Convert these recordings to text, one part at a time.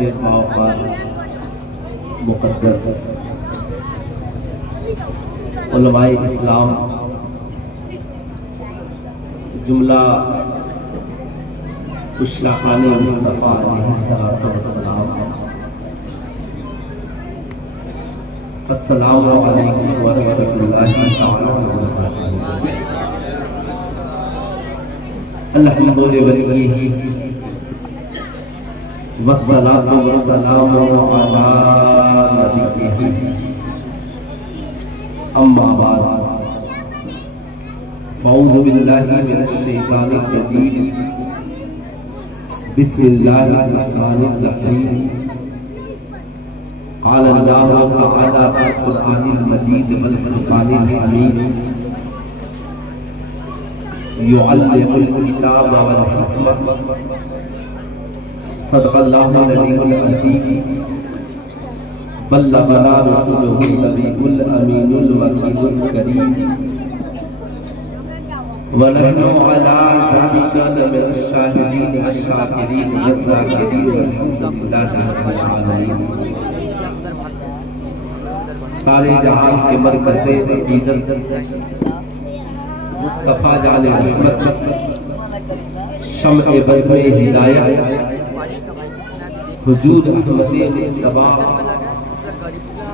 ارتقاء پر مقدس علماء اسلام جملہ عشاقان مصطفیٰ علیہ السلام، السلام علیکم ورحمۃ اللہ تعالی وبرکاتہ۔ الحمد للہ والصلاۃ والسلام علی نبیہ اما بعد، اعوذ باللہ من الشیطان الرجیم، بسم اللہ الرحمن الرحیم۔ قال اللہ تعالی فی القرآن المجید والفرقان الحمید، يعلم الكتاب والحکمة، صدق اللہ العلی العظیم، بلغنا رسوله النبی الامین الوکیل الکریم، ونحن على ذلك من الشاهدين والشاكرين والذاكرين والحمد لله رب العالمين۔ سارے جہان کے مرکز عقیدت مصطفیٰ جان رحمت، شمع بزم ہدایت، حضور احمد مصطفیٰ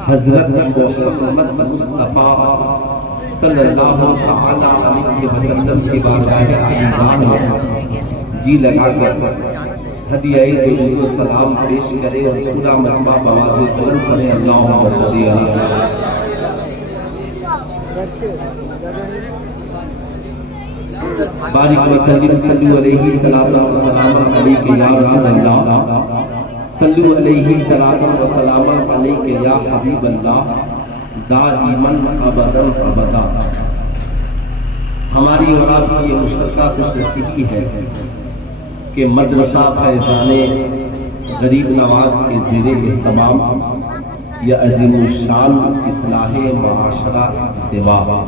حضرت محمد مصطفیٰ صلی اللہ تعالی علیہ وسلم کی بارگاہ عظیم میں جی لگا کر ہدیہ درود و سلام پیش کرے اور پورا مجمع بآواز بلند کرے، اللہم صلی علی بارک وسلم صلو علیہ صلاۃ و سلام علیک یا رسول اللہ، صلو علیہ صلاۃ و سلام علیک یا حبیب اللہ، دائماً ابداً ابدا۔ ہماری اور آپ کی یہ مشترکہ خوش نصیبی ہے کہ مدرسہ فیضان غریب نواز کے زیر اہتمام یہ عظیم الشان اصلاح معاشرہ اجتماع،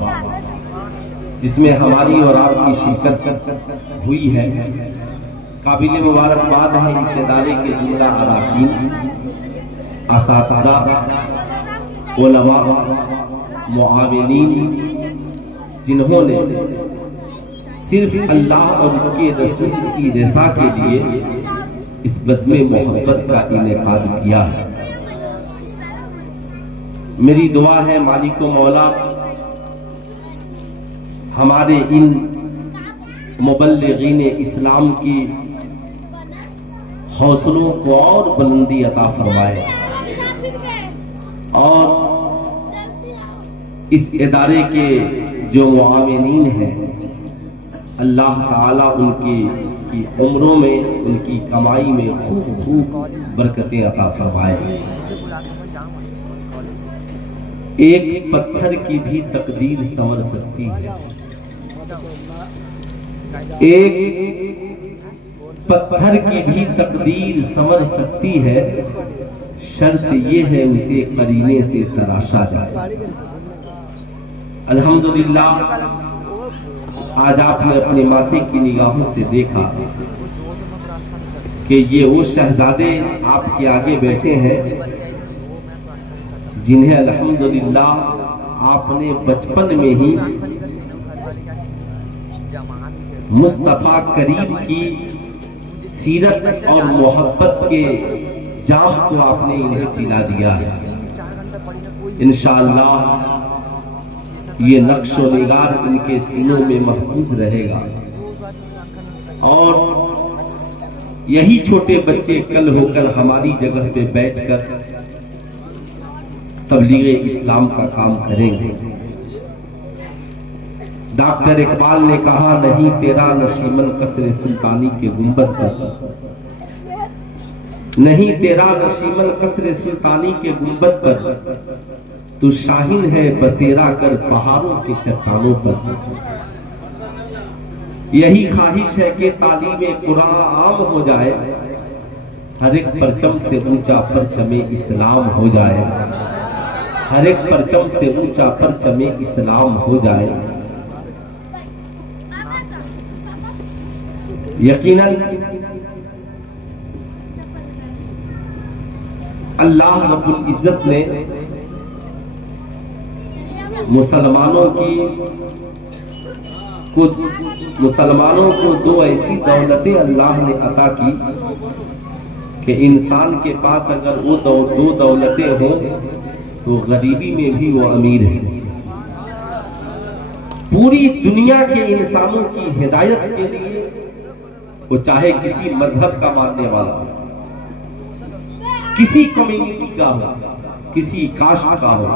جس میں ہماری اور آپ کی شرکت ہوئی ہے، قابل مبارکباد ہے اس ادارے کے جملہ اراکین، اساتذہ، علماء، معاونین، جنہوں نے صرف اللہ اور اس کے رسول کی رضا کے لیے اس بزم محبت کا انعقاد کیا ہے۔ میری دعا ہے مالک و مولا ہمارے ان مبلغین اسلام کی حوصلوں کو اور بلندی عطا فرمائے، اور اس ادارے کے جو معاونین ہیں اللہ تعالیٰ ان کی عمروں میں، ان کی کمائی میں خوب خوب برکتیں عطا فرمائے۔ ایک پتھر کی بھی تقدیر سنور سکتی ہے، ایک پتھر کی بھی تقدیر سنور سکتی ہے، شرط یہ ہے اسے قرینے سے تراشا جائے۔ الحمدللہ آج آپ نے اپنے ماتھے کی نگاہوں سے دیکھا کہ یہ وہ شہزادے آپ کے آگے بیٹھے ہیں جنہیں الحمدللہ آپ نے بچپن میں ہی مصطفیٰ کریم کی سیرت اور محبت کے جام کو آپ نے انہیں پلا دیا ہے۔ انشاءاللہ یہ نقش و نگار ان کے سینوں میں محفوظ رہے گا، اور یہی چھوٹے بچے کل ہو کر ہماری جگہ پہ بیٹھ کر تبلیغ اسلام کا کام کریں گے۔ ڈاکٹر اقبال نے کہا، نہیں تیرا نشیمن قصر سلطانی کے گنبد پر، نہیں تیرا نشیمن قصر سلطانی کے گنبد پر، تو شاہین ہے بسیرا کر پہاڑوں کے چٹانوں پر۔ یہی خواہش ہے کہ تعلیم قرآن عام ہو جائے، ہر ایک پرچم سے اونچا پرچم اسلام ہو جائے، ہر ایک پرچم سے اونچا پرچم اسلام ہو جائے۔ یقیناً اللہ رب العزت نے مسلمانوں کو دو ایسی دولتیں اللہ نے عطا کی کہ انسان کے پاس اگر وہ دو دولتیں ہوں تو غریبی میں بھی وہ امیر ہے. پوری دنیا کے انسانوں کی ہدایت کے لیے وہ چاہے کسی مذہب کا ماننے والا ہو, کسی کمیونٹی کا ہو, کسی کاسٹ کا ہو,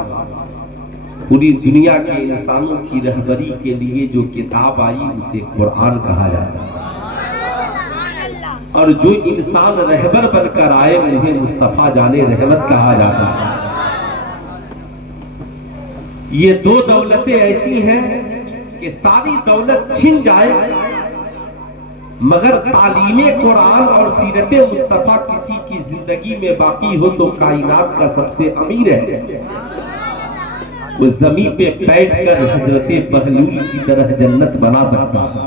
پوری دنیا کے انسانوں کی رہبری کے لیے جو کتاب آئی اسے قرآن کہا جاتا ہے, اور جو انسان رہبر بن کر آئے انہیں مصطفیٰ جان رحمت کہا جاتا ہے. یہ دو دولتیں ایسی ہیں کہ ساری دولت چھن جائے مگر تعلیم قرآن اور سیرت مصطفیٰ کسی کی زندگی میں باقی ہو تو کائنات کا سب سے امیر ہے. وہ زمین پہ بیٹھ کر حضرت بہلول کی طرح جنت بنا سکتا ہے,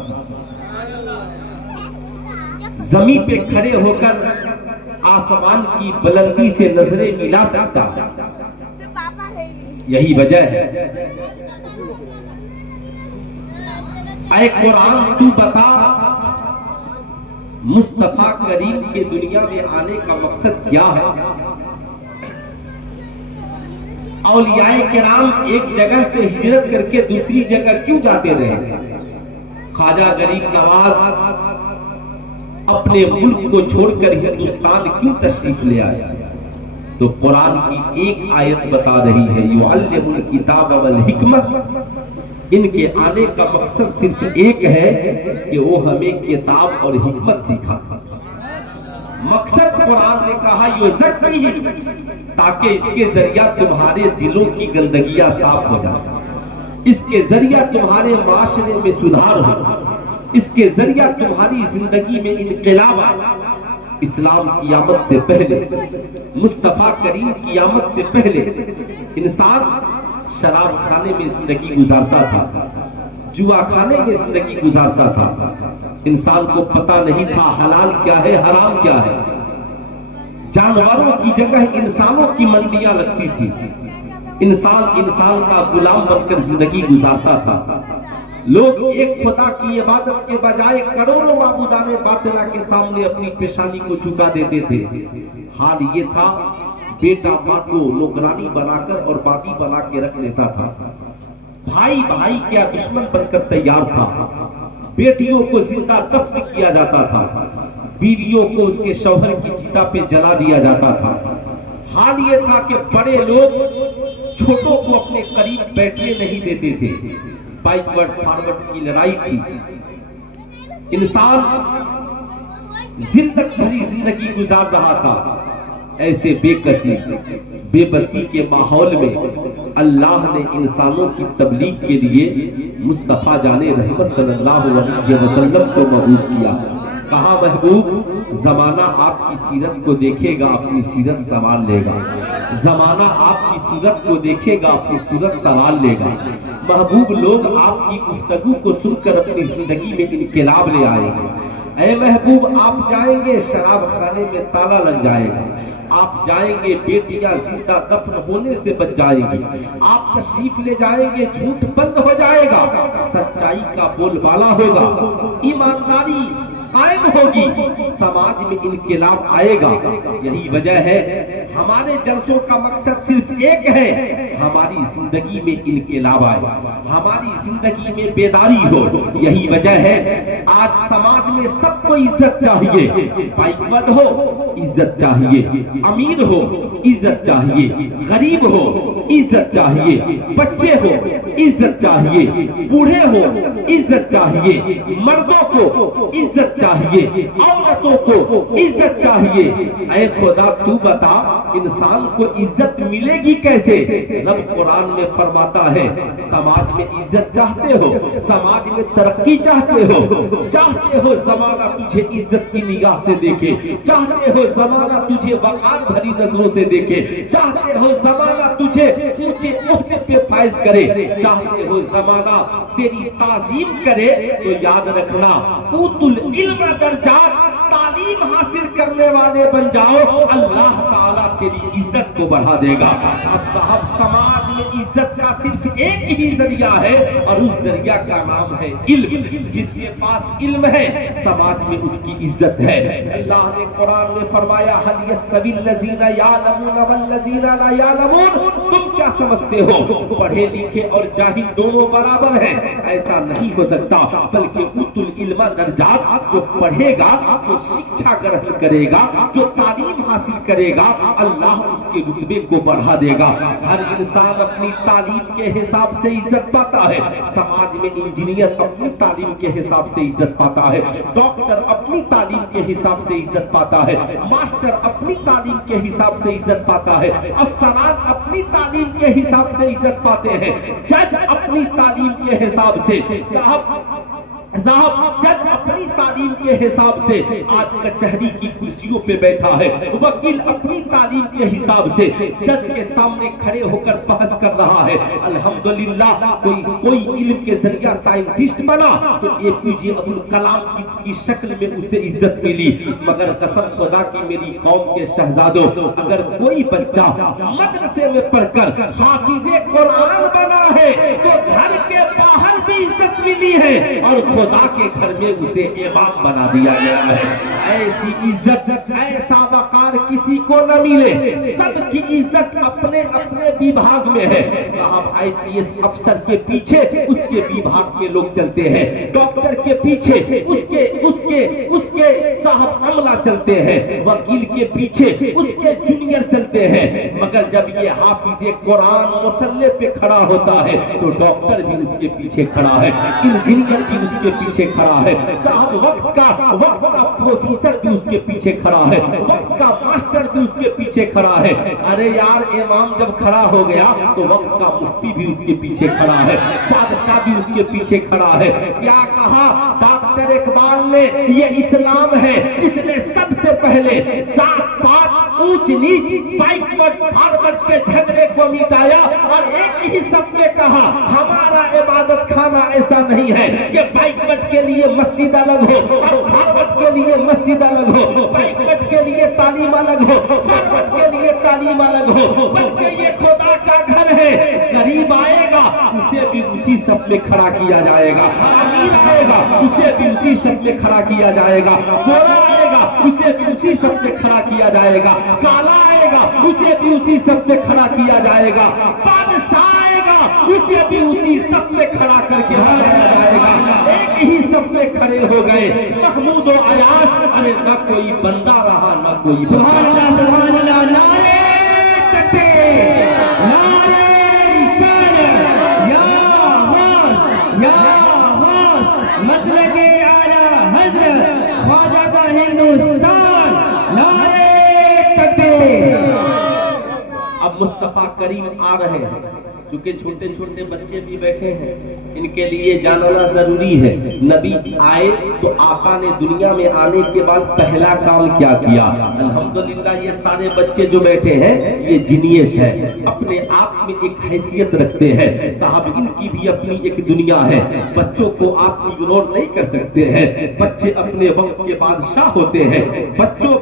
زمین پہ کھڑے ہو کر آسمان کی بلندی سے نظریں ملا سکتا ہے. یہی وجہ ہے اے قرآن تو بتا مصطفیٰ کریم کے دنیا میں آنے کا مقصد کیا ہے؟ اولیاء کرام ایک جگہ سے ہجرت کر کے دوسری جگہ کیوں جاتے رہے؟ خواجہ غریب نواز اپنے ملک کو چھوڑ کر ہندوستان کیوں تشریف لے آئے؟ تو قرآن کی ایک آیت بتا رہی ہے یعلم الکتاب والحکمت. ان کے آنے کا مقصد صرف ایک ہے کہ وہ ہمیں کتاب اور حکمت سکھا. مقصد قرآن نے کہا یزکیہم, تاکہ اس کے ذریعہ تمہارے دلوں کی گندگیاں صاف ہو جائیں, اس کے ذریعہ تمہارے معاشرے میں سدھار ہو, اس کے ذریعہ تمہاری زندگی میں انقلاب آئے. اسلام کی آمد سے پہلے, مصطفیٰ کریم کی آمد سے پہلے انسان شراب خانے میں زندگی گزارتا تھا, جوا خانے میں زندگی گزارتا تھا. انسان کو پتہ نہیں تھا حلال کیا ہے حرام کیا ہے. جانوروں کی جگہ انسانوں کی منڈیاں لگتی تھی. انسان کا غلام بن کر زندگی گزارتا تھا. لوگ ایک خدا کی عبادت کے بجائے کروڑوں معبودان باطلہ کے سامنے اپنی پیشانی کو جھکا دیتے تھے. حال یہ تھا بیٹا ماں کو نوکرانی بنا کر اور باغی بنا کے رکھ لیتا تھا. بھائی بھائی کیا دشمن بن کر تیار تھا. بیٹیوں کو زندہ دفن کیا جاتا تھا, بیویوں کو اس کے شوہر کی چتا پہ جلا دیا جاتا تھا. حال یہ تھا کہ بڑے لوگ چھوٹوں کو اپنے قریب بیٹھنے نہیں دیتے تھے. بیکورڈ فارورڈ کی لڑائی تھی. انسان زندگی بھری زندگی گزار رہا تھا. ایسے بے بسی کے ماحول میں اللہ نے انسانوں کی تبلیغ کے لیے مصطفیٰ جان رحمت صلی اللہ علیہ وسلم کو مبعوث کیا. کہا محبوب زمانہ آپ کی سیرت کو دیکھے گا اپنی سیرت سنبھال لے گا. زمانہ آپ کی صورت کو دیکھے گا اپنی صورت سنبھال لے گا. محبوب لوگ آپ کی گفتگو کو سن کر اپنی زندگی میں انقلاب لے آئیں گے. اے محبوب آپ جائیں گے شراب خانے میں تالا لگ جائے گا. آپ جائیں گے بیٹیاں زندہ دفن ہونے سے بچ جائیں گی. آپ تشریف لے جائیں گے جھوٹ بند ہو جائے گا, سچائی کا بول بالا ہوگا, ایمانداری قائم ہوگی, سماج میں انقلاب آئے گا. یہی وجہ ہے ہمارے جلسوں کا مقصد صرف ایک ہے, ہماری زندگی میں انقلاب آئے, ہماری زندگی میں بیداری ہو. یہی وجہ ہے آج سماج میں سب کو عزت چاہیے. بیکورڈ ہو عزت چاہیے, امیر ہو عزت چاہیے, غریب ہو عزت چاہیے, بچے ہو عزت چاہیے, بوڑھے ہو عزت چاہیے, مردوں کو عزت چاہیے, عورتوں کو عزت چاہیے. اے خدا تو بتا انسان کو عزت ملے گی کیسے؟ رب قرآن میں فرماتا ہے سماج میں عزت چاہتے ہو, سماج میں ترقی چاہتے ہو, چاہتے ہو زمانہ تجھے عزت کی نگاہ سے دیکھے, چاہتے ہو زمانہ تجھے وقار بھری نظروں سے دیکھے, چاہتے ہو زمانہ تجھے اونچے عہدے پہ فائز کرے, چاہتے ہو زمانہ تیری تعظیم کرے, تو یاد رکھنا اوت العلم درجات تعلیم حاصل کرنے والے بن جاؤ, اللہ تعالیٰ तेरी इज्जत को बढ़ा देगा। अब साहब समाज में इज्जत का सिर्फ एक ही जरिया है और उस जरिया का नाम है इल्म। जिसके पास इल्म है समाज में उसकी इज्जत है। अल्लाह ने कुरान में फरमाया हल यस्तविल लज़ीना यालमून वल लज़ीना ला यालमून, तुम क्या समझते हो पढ़े लिखे और जाहिल दोनों बराबर हैं? ऐसा नहीं हो सकता, बल्कि उतुल इल्मा दर्जात, जो पढ़ेगा, जो शिक्षा ग्रहण करेगा, जो तालीम हासिल करेगा, अल्लाह उसके रुतबे को बढ़ा देगा। हर इंसान अपनी तालीम के हिसाब से इज्जत पाता है। समाज में इंजीनियर अपनी तालीम के हिसाब से इज्जत पाता है, डॉक्टर अपनी तालीम के हिसाब से इज्जत पाता है, मास्टर अपनी तालीम के हिसाब से इज्जत पाता है, अफसरान अपनी तालीम के हिसाब से इज्जत पाते हैं, जज अपनी तालीम के हिसाब से, साहब जज अपनी तालीम के हिसाब से आज कचहरी की कुर्सियों पे बैठा है, वकील अपनी तालीम के हिसाब से जज के सामने खड़े होकर बहस कर रहा है। अल्हम्दुलिल्लाह कोई इल्म के जरिया साइंटिस्ट बना तो एपीजे अब्दुल कलाम की शक्ल में उसे इज्जत मिली। मगर कसम खुदा की मेरी कौम के शहजादों, अगर कोई बच्चा मदरसे में पढ़कर हाफिज़े कुरान बना है तो घर के बाहर भी इज्जत मिली है और खुदा के घर में उसे इमाम बना दिया गया है। ऐसी इज्जत, ऐसा वकार किसी को न मिले। सबकी इज्जत अपने अपने विभाग में है। साहब आईपीएस अफसर के पीछे उसके विभाग के लोग चलते हैं, डॉक्टर के पीछे उसके उसके उसके साहब अमला चलते हैं, वकील के पीछे उसके जूनियर चलते हैं। मगर जब ये हाफिज़े कुरान मुसल्ले पे खड़ा होता है तो डॉक्टर भी उसके पीछे खड़ा है, इंजीनियर भी उसके पीछे खड़ा है, साहब वक्त का प्रोफेसर भी उसके पीछे खड़ा है, वक्त का मास्टर भी उसके पीछे खड़ा है। अरे यार इमाम जब खड़ा हो गया तो वक्त का मुफ्ती भी उसके पीछे खड़ा है, बादशाह भी उसके पीछे खड़ा है। क्या कहा डॉक्टर इकबाल ने, ये इस्लाम है जिसने सबसे पहले जात पात ऊंच नीच बैकवर्ड फॉरवर्ड के झगड़े को मिटाया और एक ही शब्द में कहा हमारा इबादत खाना ऐसा नहीं है कि बैकवर्ड के लिए मस्जिद अलग हो और फॉरवर्ड के लिए मस्जिद अलग हो, बैकवर्ड के लिए तालीम अलग हो, फॉरवर्ड के लिए तालीम अलग हो, बल्कि ये खुदा का घर है। गरीब आएगा उसे भी उसी सब में खड़ा किया जाएगा, अमीर आएगा उसे भी उसी सब में खड़ा किया जाएगा, गोरा आएगा उसे भी उसी सब में खड़ा किया जाएगा, काला आएगा उसे भी उसी सब में खड़ा किया जाएगा, बादशाह आएगा उसे भी उसी सब में खड़ा करके लगाया जाएगा। एक ही सब में खड़े हो गए महमूद और अयास। अरे न कोई बंदा रहा न कोई सुभान अल्लाह, सुभान अल्लाह, नारे तकबीर, नारे रिसालत, या गौस, या गौस, मसलके आला हजरत ख्वाजा का हिंदुस्तान, नारे तकबीर। अब मुस्तफा करीम आ रहे हैं, क्योंकि छोटे छोटे बच्चे भी बैठे हैं, इनके लिए जानना जरूरी है। नबी आए तो आका ने दुनिया में आने के बाद पहला काम क्या किया? अल्हम्दुलिल्लाह ये सारे बच्चे जो बैठे हैं ये जीनियस है, अपने आप में एक हैसियत रखते हैं। साहब इनकी भी अपनी एक दुनिया है, बच्चों को आप इग्नोर नहीं कर सकते हैं। बच्चे अपने वक्त के बादशाह होते हैं। बच्चों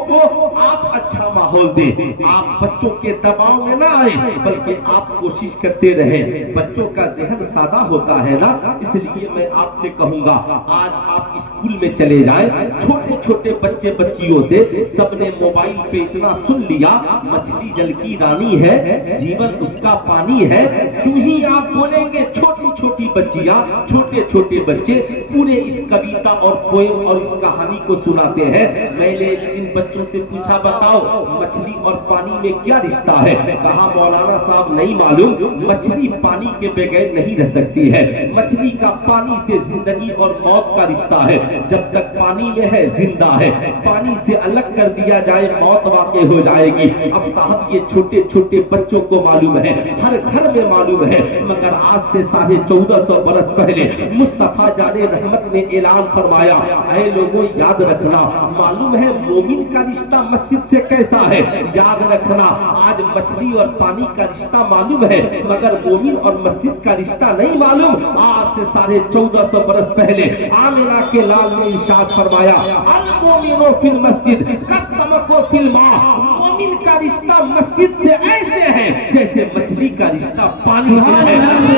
को आप अच्छा माहौल दें, आप बच्चों के दबाव में ना आए, बल्कि आप कोशिश करते रहे। बच्चों का जहन सादा होता है ना, इसलिए मैं आपसे कहूंगा आज आप स्कूल में चले जाएं, छोटे छोटे बच्चे बच्चियों से सबने मोबाइल पे इतना सुन लिया, मछली जल की रानी है, जीवन उसका पानी है, यूं ही आप बोलेंगे। छोटी छोटी बच्चियां, छोटे छोटे बच्चे पूरे इस कविता और पोएम और इस कहानी को सुनाते हैं। मैंने इन बच्चों से पूछा बताओ मछली और पानी में क्या रिश्ता है? कहा मौलाना साहब नहीं मालूम, मछली पानी के बगैर नहीं रह सकती है, मछली का पानी से जिंदगी और मौत का रिश्ता है। जब तक पानी में है जिंदा है, पानी से अलग कर दिया जाए मौत वाक़ई हो जाएगी। अब साहब ये छोटे छोटे बच्चों को मालूम है, हर घर में मालूम है, मगर आज से 1450 बरस पहले मुस्तफा जाने रहमत ने ऐलान फरमाया, ऐ लोगों याद रखना, मालूम है मोमिन का रिश्ता मस्जिद से कैसा है, याद रखना आज मछली और पानी का रिश्ता मालूम है मगर मोमिन और मस्जिद का रिश्ता नहीं मालूम। आज से 1450 बरस पहले आमिना के लाल ने इरशाद फरमाया, अल मोमिनो फिल मस्जिद कसमको फिल मा, मोमिन मोमिन का रिश्ता मस्जिद से ऐसे है जैसे मछली का रिश्ता पानी से है।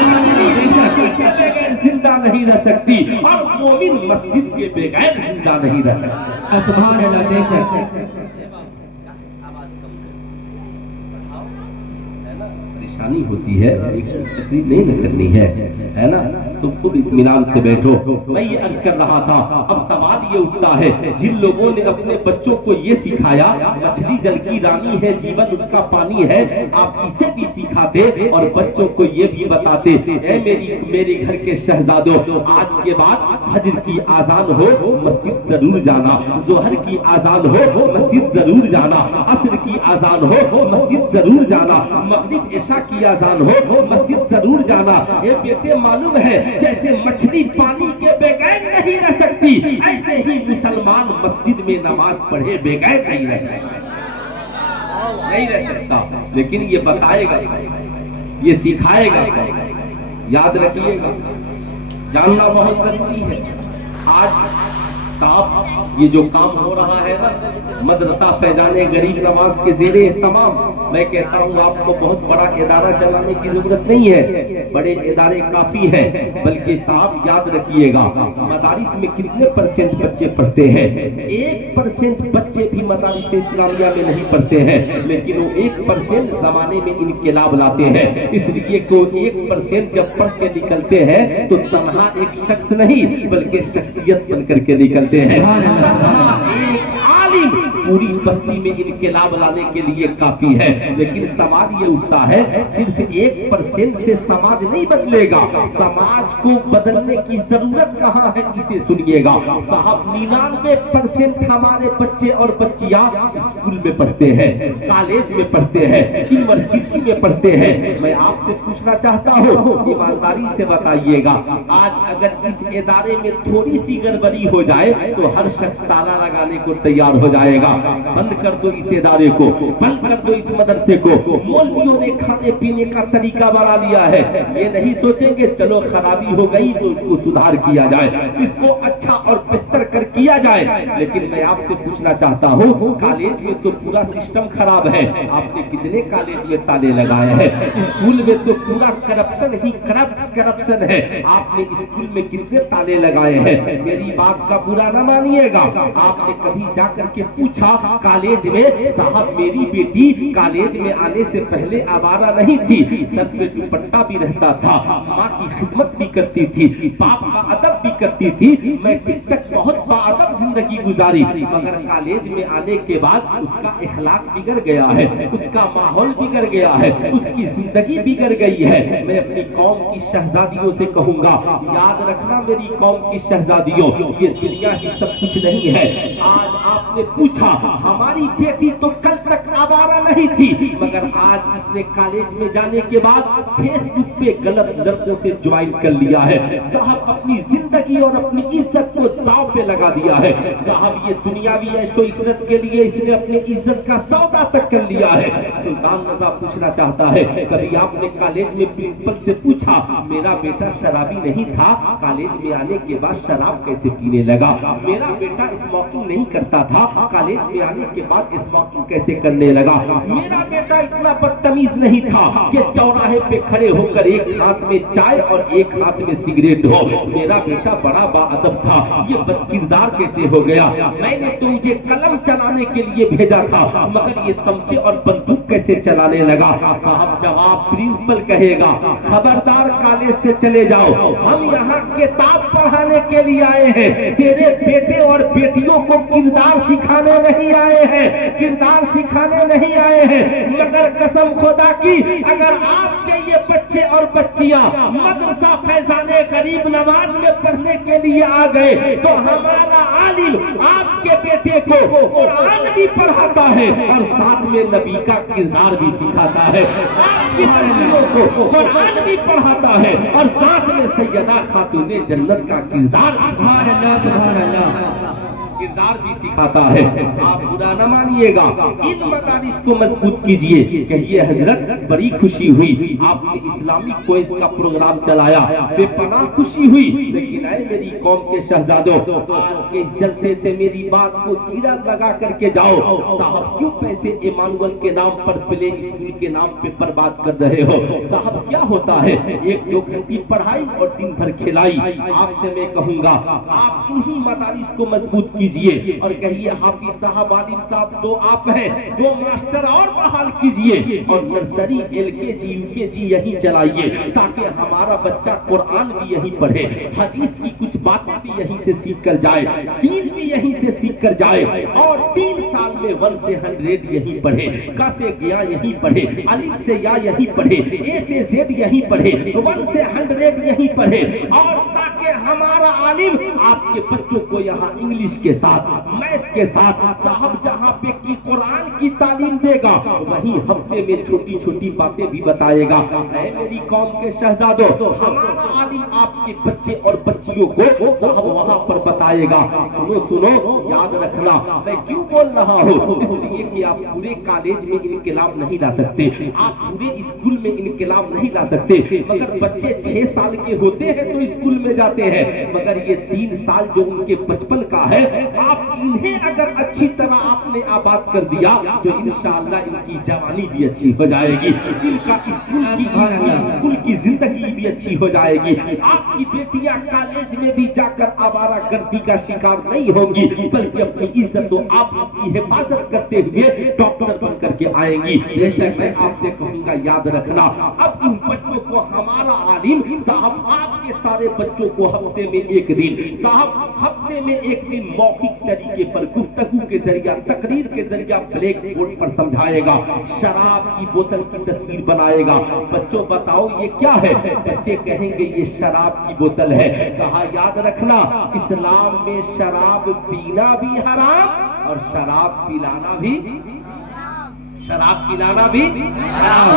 मछली के बगैर जिंदा नहीं रह सकती और मोमिन मस्जिद के बगैर जिंदा नहीं रह सकता। सुभान अल्लाह। बेशक परेशानी होती है, एक तकलीफ नहीं करनी है ना, तुम खुद इत्मीनान से बैठो। मैं ये अर्ज कर रहा था, अब सवाल ये उठता है, जिन लोगों ने अपने बच्चों को ये सिखाया मछली जल की रानी है, जीवन उसका पानी है, आप इसे भी सिखाते और बच्चों को ये भी बताते, ऐ मेरे घर के शहजादों, आज के बाद फजर की आजान हो मस्जिद जरूर जाना, जोहर की आजान हो मस्जिद जरूर जाना, असर की आजान हो मस्जिद जरूर जाना, मगरिब इशा की आजान हो मस्जिद जरूर जाना। ये बेटे मालूम है जैसे मछली पानी के बगैर नहीं रह सकती, ऐसे ही मुसलमान मस्जिद में नमाज पढ़े बगैर नहीं रह सकता। लेकिन ये बताएगा, ये सिखाएगा, याद रखिएगा, जानना बहुत जरूरी है। आज साहब ये जो काम हो रहा है ना, मदरसा फैजाने गरीब नवाज के जेरे तमाम, मैं कहता हूँ आपको बहुत बड़ा इदारा चलाने की जरूरत नहीं है, बड़े इदारे काफी हैं। बल्कि साहब याद रखिएगा, मदारिस में कितने परसेंट बच्चे पढ़ते हैं? 1% बच्चे भी मदारिस इस्लामिया में नहीं पढ़ते हैं, लेकिन वो 1% जमाने में इनकलाब लाते हैं। इसलिए को 1% जब पढ़ के निकलते हैं तो तन्हा एक शख्स नहीं बल्कि शख्सियत बनकर के निकलते हैं। एक आलिम पूरी बस्ती में इनकलाब लाने के लिए काफी है। लेकिन सवाल ये उठता है, सिर्फ 1% से समाज नहीं बदलेगा, समाज को बदलने की जरूरत कहाँ है, इसे सुनिएगा साहब। 99% हमारे बच्चे और बच्चियां स्कूल में पढ़ते हैं, कॉलेज में पढ़ते हैं, यूनिवर्सिटी में पढ़ते हैं। मैं आपसे पूछना चाहता हूँ, ईमानदारी से बताइएगा, आज अगर इस इदारे में थोड़ी सी गड़बड़ी हो जाए तो हर शख्स ताला लगाने को तैयार हो जाएगा। बंद कर दो इस इदारे को, बंद कर दो इस मदरसे को। मौलवियों ने खाने पीने का तरीका बना लिया है, ये नहीं सोचेंगे चलो खराबी हो गई तो इसको सुधार किया जाए, इसको अच्छा और बेहतर कर किया जाए। लेकिन मैं आपसे पूछना चाहता हूँ, कॉलेज में तो पूरा सिस्टम खराब है, आपने कितने कॉलेज में ताले लगाए हैं? स्कूल में तो पूरा करप्शन ही करप्शन है, आपने स्कूल में कितने ताले लगाए हैं? मेरी बात का बुरा न मानिएगा, आपने कभी जाकर के पूछा कॉलेज में, साहब मेरी बेटी कॉलेज में आने से पहले आवारा नहीं थी, सर पे दुपट्टा भी रहता था, माँ की खिदमत भी करती थी, बाप का अदब भी करती थी, मैं तक बहुत बाअदब जिंदगी गुजारी, मगर कॉलेज में आने के बाद उसका इखलाक बिगड़ गया है, उसका माहौल बिगड़ गया है, उसकी जिंदगी बिगड़ गई है। मैं अपनी कौम की शहजादियों से कहूंगा, याद रखना मेरी कौम की शहजादियों, ये दुनिया ही सब कुछ नहीं है। आज आपने पूछा, हमारी बेटी तो कल तक आवारा नहीं थी, मगर आज इसने कॉलेज में जाने के बाद फेसबुक पे गलत लड़कों से ज्वाइन कर लिया है। साहब अपनी जिंदगी और अपनी इज्जत को दांव पे लगा दिया है। साहब ये दुनियावी ऐशो इज्जत के लिए इसने अपनी इज्जत का सौदा तक कर लिया है। सुल्तान रजा पूछना चाहता है, कभी आपने कॉलेज में प्रिंसिपल से पूछा, मेरा बेटा शराबी नहीं था, कॉलेज में आने के बाद शराब कैसे पीने लगा? मेरा बेटा स्मोकिंग नहीं करता था, कॉलेज में आने के बाद स्मोकिंग कैसे करने लगा? मेरा बेटा इतना बदतमीज नहीं था कि चौराहे पे खड़े होकर एक हाथ में चाय और एक हाथ में सिगरेट हो। मेरा बेटा बड़ा बाअदब था, ये बदकिरदार कैसे हो गया? मैंने तो तुझे कलम चलाने के लिए भेजा था, मगर ये तमचे और बंदूक कैसे चलाने लगा? साहब जवाब प्रिंसिपल कहेगा, खबरदार कॉलेज से चले जाओ, हम यहाँ किताब पढ़ाने के लिए आए हैं, तेरे बेटे और बेटियों को किरदार सिखाने नहीं आए हैं, किरदार सिखाने नहीं आए हैं। मगर कसम खुदा की, अगर आपके ये बच्चे और बच्चियां मदरसा फैजाने गरीब नवाज में पढ़ने के लिए आ गए तो हमारा आलिम आपके बेटे को कुरान भी पढ़ाता है और साथ में नबी का किरदार भी सिखाता है, आपकी बच्चियों को कुरान भी पढ़ाता है और साथ में सैयदा खातूने जन्नत का किरदार। सुभान अल्लाह, सुभान अल्लाह। کردار بھی سکھاتا ہے. آپ برا نہ مانیے گا. ان مدارس کو مضبوط کیجئے. کہیے حضرت بڑی خوشی ہوئی آپ نے اسلامی کوئز کا پروگرام چلایا, بے پناہ خوشی ہوئی, لیکن اے میری قوم کے شہزادوں, آج کے اس جلسے سے میری بات کو کیڑا لگا کر کے جاؤ. صاحب کیوں پیسے ایمانوئل کے نام پر پلے اسکول کے نام پہ برباد کر رہے ہو؟ صاحب کیا ہوتا ہے 1-2 گھنٹے پڑھائی اور دن بھر کھلائی؟ آپ سے میں کہوں گا آپ انہی مدارس کو مضبوط کیجئے اور کہیے حافظ صاحب عالم صاحب 2 آپ ہیں, 2 ماسٹر اور بحال کیجئے اور نرسری LKG UKG یہیں چلائیے تاکہ ہمارا بچہ قرآن بھی یہیں پڑھے, حدیث کی کچھ باتیں بھی یہیں سے سیکھ کر جائے, دین بھی یہیں سے سیکھ کر جائے اور 3 سال میں 1 سے 100 یہیں پڑھے, کا سے گیا یہیں پڑھے, الف سے یا یہیں پڑھے, اے سے زیڈ یہیں پڑھے, 1 سے 100 یہیں پڑھے, اور تاکہ ہمارا عالم آپ کے بچوں کو یہاں انگلش کے ساتھ میتھ کے ساتھ صاحب جہاں پہ کی قرآن کی تعلیم دے گا وہیں ہفتے میں چھوٹی چھوٹی باتیں بھی بتائے گا. اے میری قوم کے شہزادوں, ہمارا عالم آپ کے بچے اور بچیوں کو صاحب وہاں پر بتائے گا. سنو سنو یاد رکھنا میں کیوں بول رہا ہوں, اس لیے کہ آپ پورے کالج میں انقلاب نہیں لا سکتے, آپ پورے اسکول میں انقلاب نہیں لا سکتے, مگر بچے 6 سال کے ہوتے ہیں تو اسکول میں جاتے ہیں, مگر یہ 3 سال جو ان کے بچپن کا ہے آپ انہیں اگر اچھی طرح آپ نے آباد کر دیا تو انشاءاللہ ان کی جوانی بھی اچھی ہو جائے گی, ان کا اسکول کی زندگی بھی اچھی ہو جائے گی. آپ کی بیٹیاں کالج میں بھی جا کر آوارہ گردی کا شکار نہیں ہوں گی بلکہ اپنی عزت و آپ کی حفاظت کرتے ہوئے ڈاکٹر بن کر کے آئیں گی. میں آپ سے کہوں گا یاد رکھنا اب ان بچوں کو ہمارا عالم صاحب آپ کے سارے بچوں کو ہفتے میں 1 دن صاحب ہفتے میں 1 دن موقع طریقے پر گفتگو کے ذریعہ تقریر کے ذریعہ بلیک بورڈ پر سمجھائے گا, شراب کی بوتل کی تصویر بنائے گا. بچوں بتاؤ یہ کیا ہے؟ بچے کہیں گے یہ شراب کی بوتل ہے. کہا یاد رکھنا اسلام میں شراب پینا بھی حرام اور شراب پلانا بھی حرام.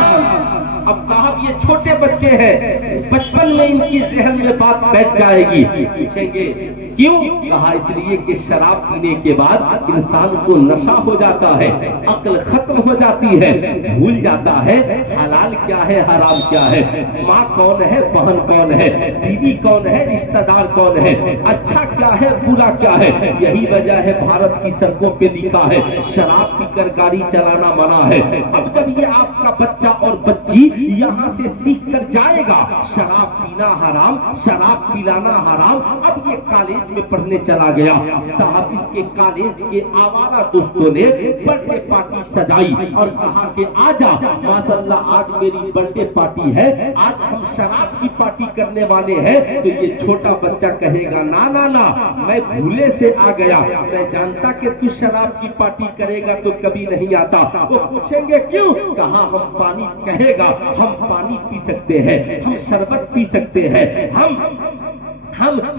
اب صاحب یہ چھوٹے بچے ہیں, بچپن میں ان کی ذہن میں بات بیٹھ جائے گی. پوچھیں گے کیوں؟ کہا اس لیے کہ شراب پینے کے بعد انسان کو نشہ ہو جاتا ہے, عقل ختم ہو جاتی ہے, بھول جاتا ہے حلال کیا ہے حرام کیا ہے, ماں کون ہے بہن کون ہے, بیوی کون ہے رشتہ دار کون ہے, اچھا کیا ہے برا کیا ہے. یہی وجہ ہے بھارت کی سڑکوں پہ لکھا ہے شراب پی کر گاڑی چلانا منع ہے. اب جب یہ آپ کا بچہ اور بچی یہاں سے سیکھ کر جائے گا شراب پینا حرام شراب پلانا حرام, اب یہ کالج میں پڑھنے چلا گیا صاحب, اس کے کالج کے آوارہ دوستوں نے برتھڈے پارٹی سجائی اور کہا کہ آجا ماشاءاللہ آج میری برتھڈے پارٹی ہے, آج ہم شراب کی پارٹی کرنے والے ہیں. تو یہ چھوٹا بچہ کہے گا نا نا نا میں بھولے سے آ گیا, میں جانتا کہ تو شراب کی پارٹی کرے گا تو کبھی نہیں آتا. وہ پوچھیں گے کیوں؟ کہا ہم پانی, کہے گا ہم پانی پی سکتے ہیں, ہم شربت پی سکتے ہیں, ہم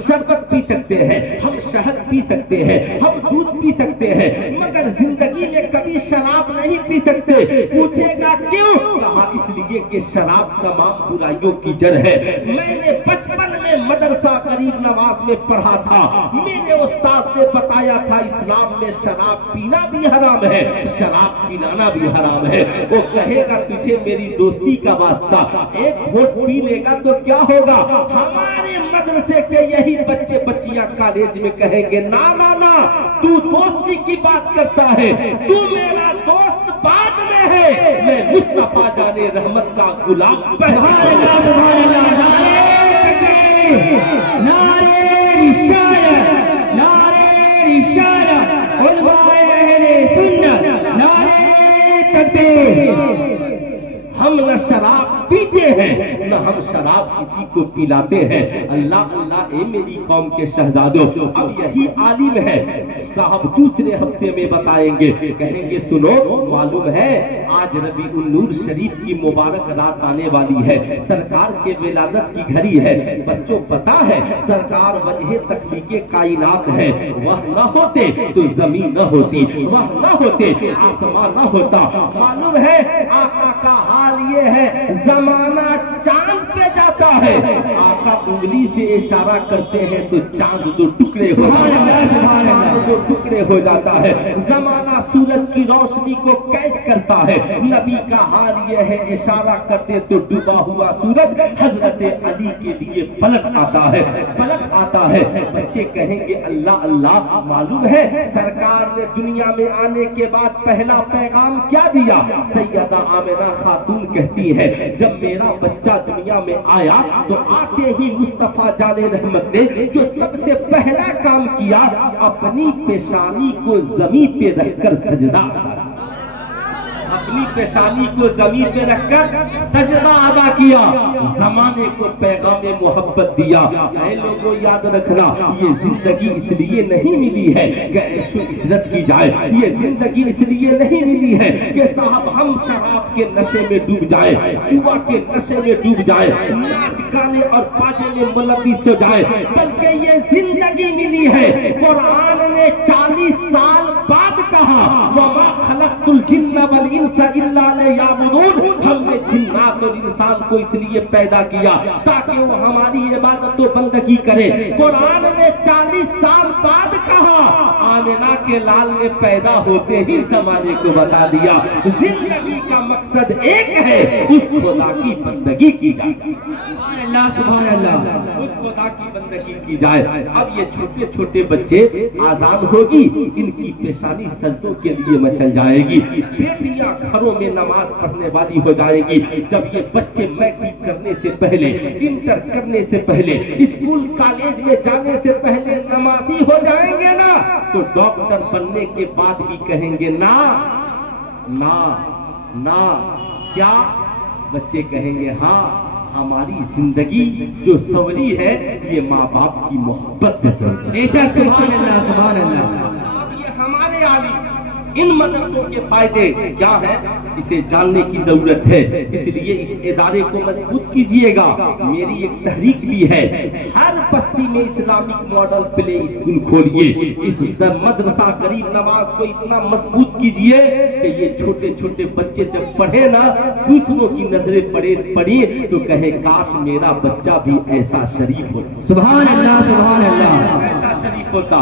شربت پی سکتے ہیں, ہم شہد پی سکتے ہیں, ہم دودھ پی سکتے ہیں, مگر زندگی میں کبھی شراب نہیں پی سکتے. پوچھے گا کیوں؟ کہا اس لیے کہ شراب تمام برائیوں کی جڑ ہے. میں نے بچپن میں مدرسہ غریب نواز میں پڑھا تھا, میرے استاد نے بتایا تھا اسلام میں شراب پینا بھی حرام ہے شراب پلانا بھی حرام ہے. وہ کہے گا تجھے میری دوستی کا واسطہ, 1 گھونٹ پی لے گا تو کیا ہوگا؟ ہمارے مدرسے کہ یہی بچے بچیاں کالج میں کہیں گے نا نا نا تو دوستی کی بات کرتا ہے, تو میرا دوست بعد میں ہے, میں مصطفیٰ جانے رحمت کا غلام. ہم نہ شراب پیتے ہیں نہ ہم شراب کسی کو پلاتے ہیں. اللہ اللہ اے میری قوم کے شہزادوں, اب یہی عالم ہے صاحب دوسرے ہفتے میں بتائیں گے, کہیں گے سنو معلوم ہے आज रबीउन नूर शरीफ की मुबारक रात आने वाली है, सरकार के विलादत की घड़ी है। बच्चों पता है सरकार वजह तख्लीके कायनात है, वह न होते तो जमीन न होती, वह न होते आसमान न होता। मालूम है आका का हाल ये है, जमाना चांद पे जाता है, आका उंगली से इशारा करते हैं तो चांद दो टुकड़े हो जाता है। जमाना सूरज की रोशनी को कैच करता है, नबी का हाल ये है, इशारा करते तो डूबा हुआ सूरज हजरत अली के लिए पलट आता है, पलट आता है। बच्चे कहेंगे अल्लाह अल्लाह। मालूम है सरकार ने दुनिया में आने के बाद पहला पैगाम क्या दिया? सैयदा आमिना खातून कहती है जब मेरा बच्चा दुनिया में आया तो आते ही मुस्तफा जाने रहमत ने जो सबसे पहला काम किया, अपनी पेशानी को जमीन पे रखकर सजदा, अपनी पेशानी को जमीन पे रखकर सजदा अदा किया, जमाने को पैगाम मोहब्बत दिया। ऐ लोगों याद रखना, ये जिंदगी इसलिए नहीं मिली है कि ऐशो इशरत की जाए, ये जिंदगी इसलिए नहीं मिली है कि साहब हम शराब के नशे में डूब जाए, जुआ के नशे में डूब जाए, नाच गाने और बाजे में मुलव्विस हो जाए, बल्कि ये जिंदगी मिली है। कुरान ने 40 साल बाद कहा वमा खलक़तुल जिन्ना वल इंसा इल्ला लियअबुदून, हमने जिन्नात और इंसान को इसलिए पैदा किया ताकि वो हमारी इबादत और बंदगी करे। कुरान ने 40 साल बाद कहा, आमिना के लाल ने पैदा होते ही जमाने को बता दिया जिंदगी का मकसद एक है, उस खुदा की बंदगी की जाए, सुभान अल्लाह, उस खुदा की बंदगी की जाए। अब ये छोटे छोटे बच्चे आजान होगी, इनकी पेशानी सजदों के लिए मचल जाएगी, बेटियां घरों में नमाज पढ़ने वाली हो जाएगी। जब ये बच्चे मैट्रिक करने से पहले, इंटर करने से पहले, स्कूल कॉलेज में जाने से पहले नमाजी हो जाएंगे ना, तो डॉक्टर बनने के बाद भी कहेंगे ना ना ना। क्या बच्चे कहेंगे? हाँ, हमारी जिंदगी जो संवरी है ये माँ बाप की मोहब्बत से संवरी। बेशक, सुभान अल्लाह, सुभान अल्लाह। अब ये हमारे आलिम, इन मदरसों के फायदे क्या है, इसे जानने की जरूरत है। इसलिए इस इदारे को मजबूत कीजिएगा। मेरी एक तहरीक भी है, हर बस्ती में इस्लामिक मॉडल प्ले स्कूल खोलिए, इस मदरसा गरीब नवाज को इतना मजबूत कीजिए कि ये छोटे छोटे बच्चे जब पढ़े ना, दूसरों की नजरें पड़ी तो कहे काश मेरा बच्चा भी ऐसा शरीफ हो। सुभान अल्लाह, सुभान अल्लाह। ऐसा शरीफ होता।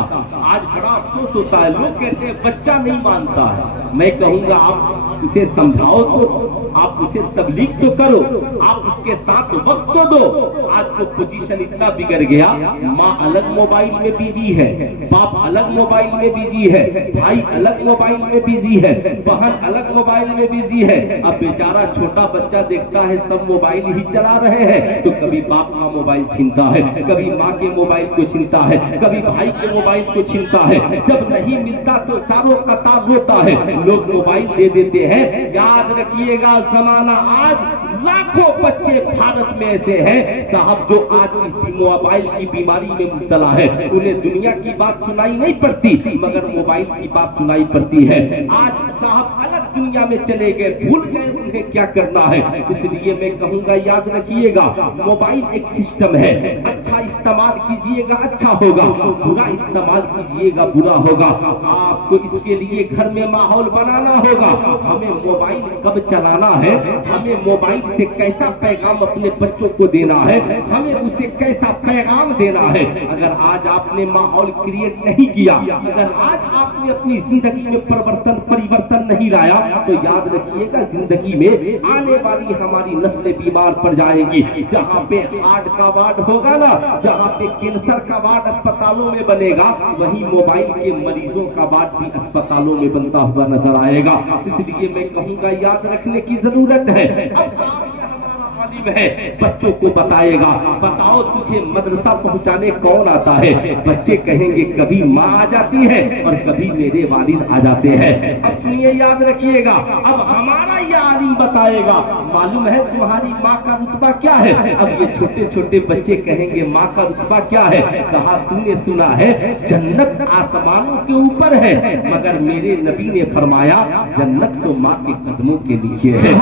आज बड़ा अफसोस होता है, लोग कहते हैं बच्चा नहीं मानता है। मैं कहूंगा आप उसे समझाओ तो, आप उसे तबलीग तो करो, आप उसके साथ वक्त तो दो। आज तो पोजीशन इतना बिगड़ गया, माँ अलग मोबाइल में बिजी है, बाप अलग मोबाइल में बिजी है, भाई अलग मोबाइल में बिजी है, बहन अलग मोबाइल में बिजी है। अब बेचारा छोटा बच्चा देखता है सब मोबाइल ही चला रहे हैं, तो कभी बाप का मोबाइल छीनता है, कभी माँ के मोबाइल को छीनता है, कभी भाई के मोबाइल को छीनता है। जब नहीं मिलता तो सारों कतार रोता है, लोग मोबाइल दे देते हैं। याद रखिएगा, जमाना आज लाखों बच्चे भारत में ऐसे हैं साहब जो आज मोबाइल की बीमारी में मुब्तला है। उन्हें दुनिया की बात सुनाई नहीं पड़ती, मगर मोबाइल की बात सुनाई पड़ती है। आज साहब अलग दुनिया में चले गए, भूल गए उन्हें क्या करना है। इसलिए मैं कहूंगा याद रखिएगा, मोबाइल एक सिस्टम है, अच्छा इस्तेमाल कीजिएगा अच्छा होगा, बुरा इस्तेमाल कीजिएगा बुरा होगा। आपको इसके लिए घर में माहौल बनाना होगा। हमें मोबाइल कब चलाना है, हमें मोबाइल से कैसा पैगाम अपने बच्चों को देना है, हमें उसे कैसा पैगाम देना है। अगर आज आपने माहौल क्रिएट नहीं किया, अगर आज आपने अपनी जिंदगी में परिवर्तन नहीं लाया, तो याद रखिएगा जिंदगी में आने वाली हमारी नस्लें बीमार पड़ जाएंगी। जहाँ पे हार्ट का वार्ड होगा ना, जहाँ पे कैंसर का वार्ड अस्पतालों में बनेगा, वहीं मोबाइल के मरीजों का वार्ड भी अस्पतालों में बनता हुआ नजर आएगा। इसलिए मैं कहूंगा याद रखने की जरूरत है। अब है बच्चों को बताएगा, बताओ तुझे मदरसा पहुंचाने कौन आता है? बच्चे कहेंगे कभी माँ आ जाती है और कभी मेरे वालिद आ जाते हैं। अब सुनिए याद रखिएगा, अब हमारा यह तारीफ बताएगा। मालूम है तुम्हारी माँ का रुतबा क्या है? अब ये छोटे छोटे बच्चे कहेंगे माँ का रुतबा क्या है? कहा तूने सुना है जन्नत आसमानों के ऊपर है, मगर मेरे नबी ने फरमाया जन्नत तो माँ के कदमों के नीचे है।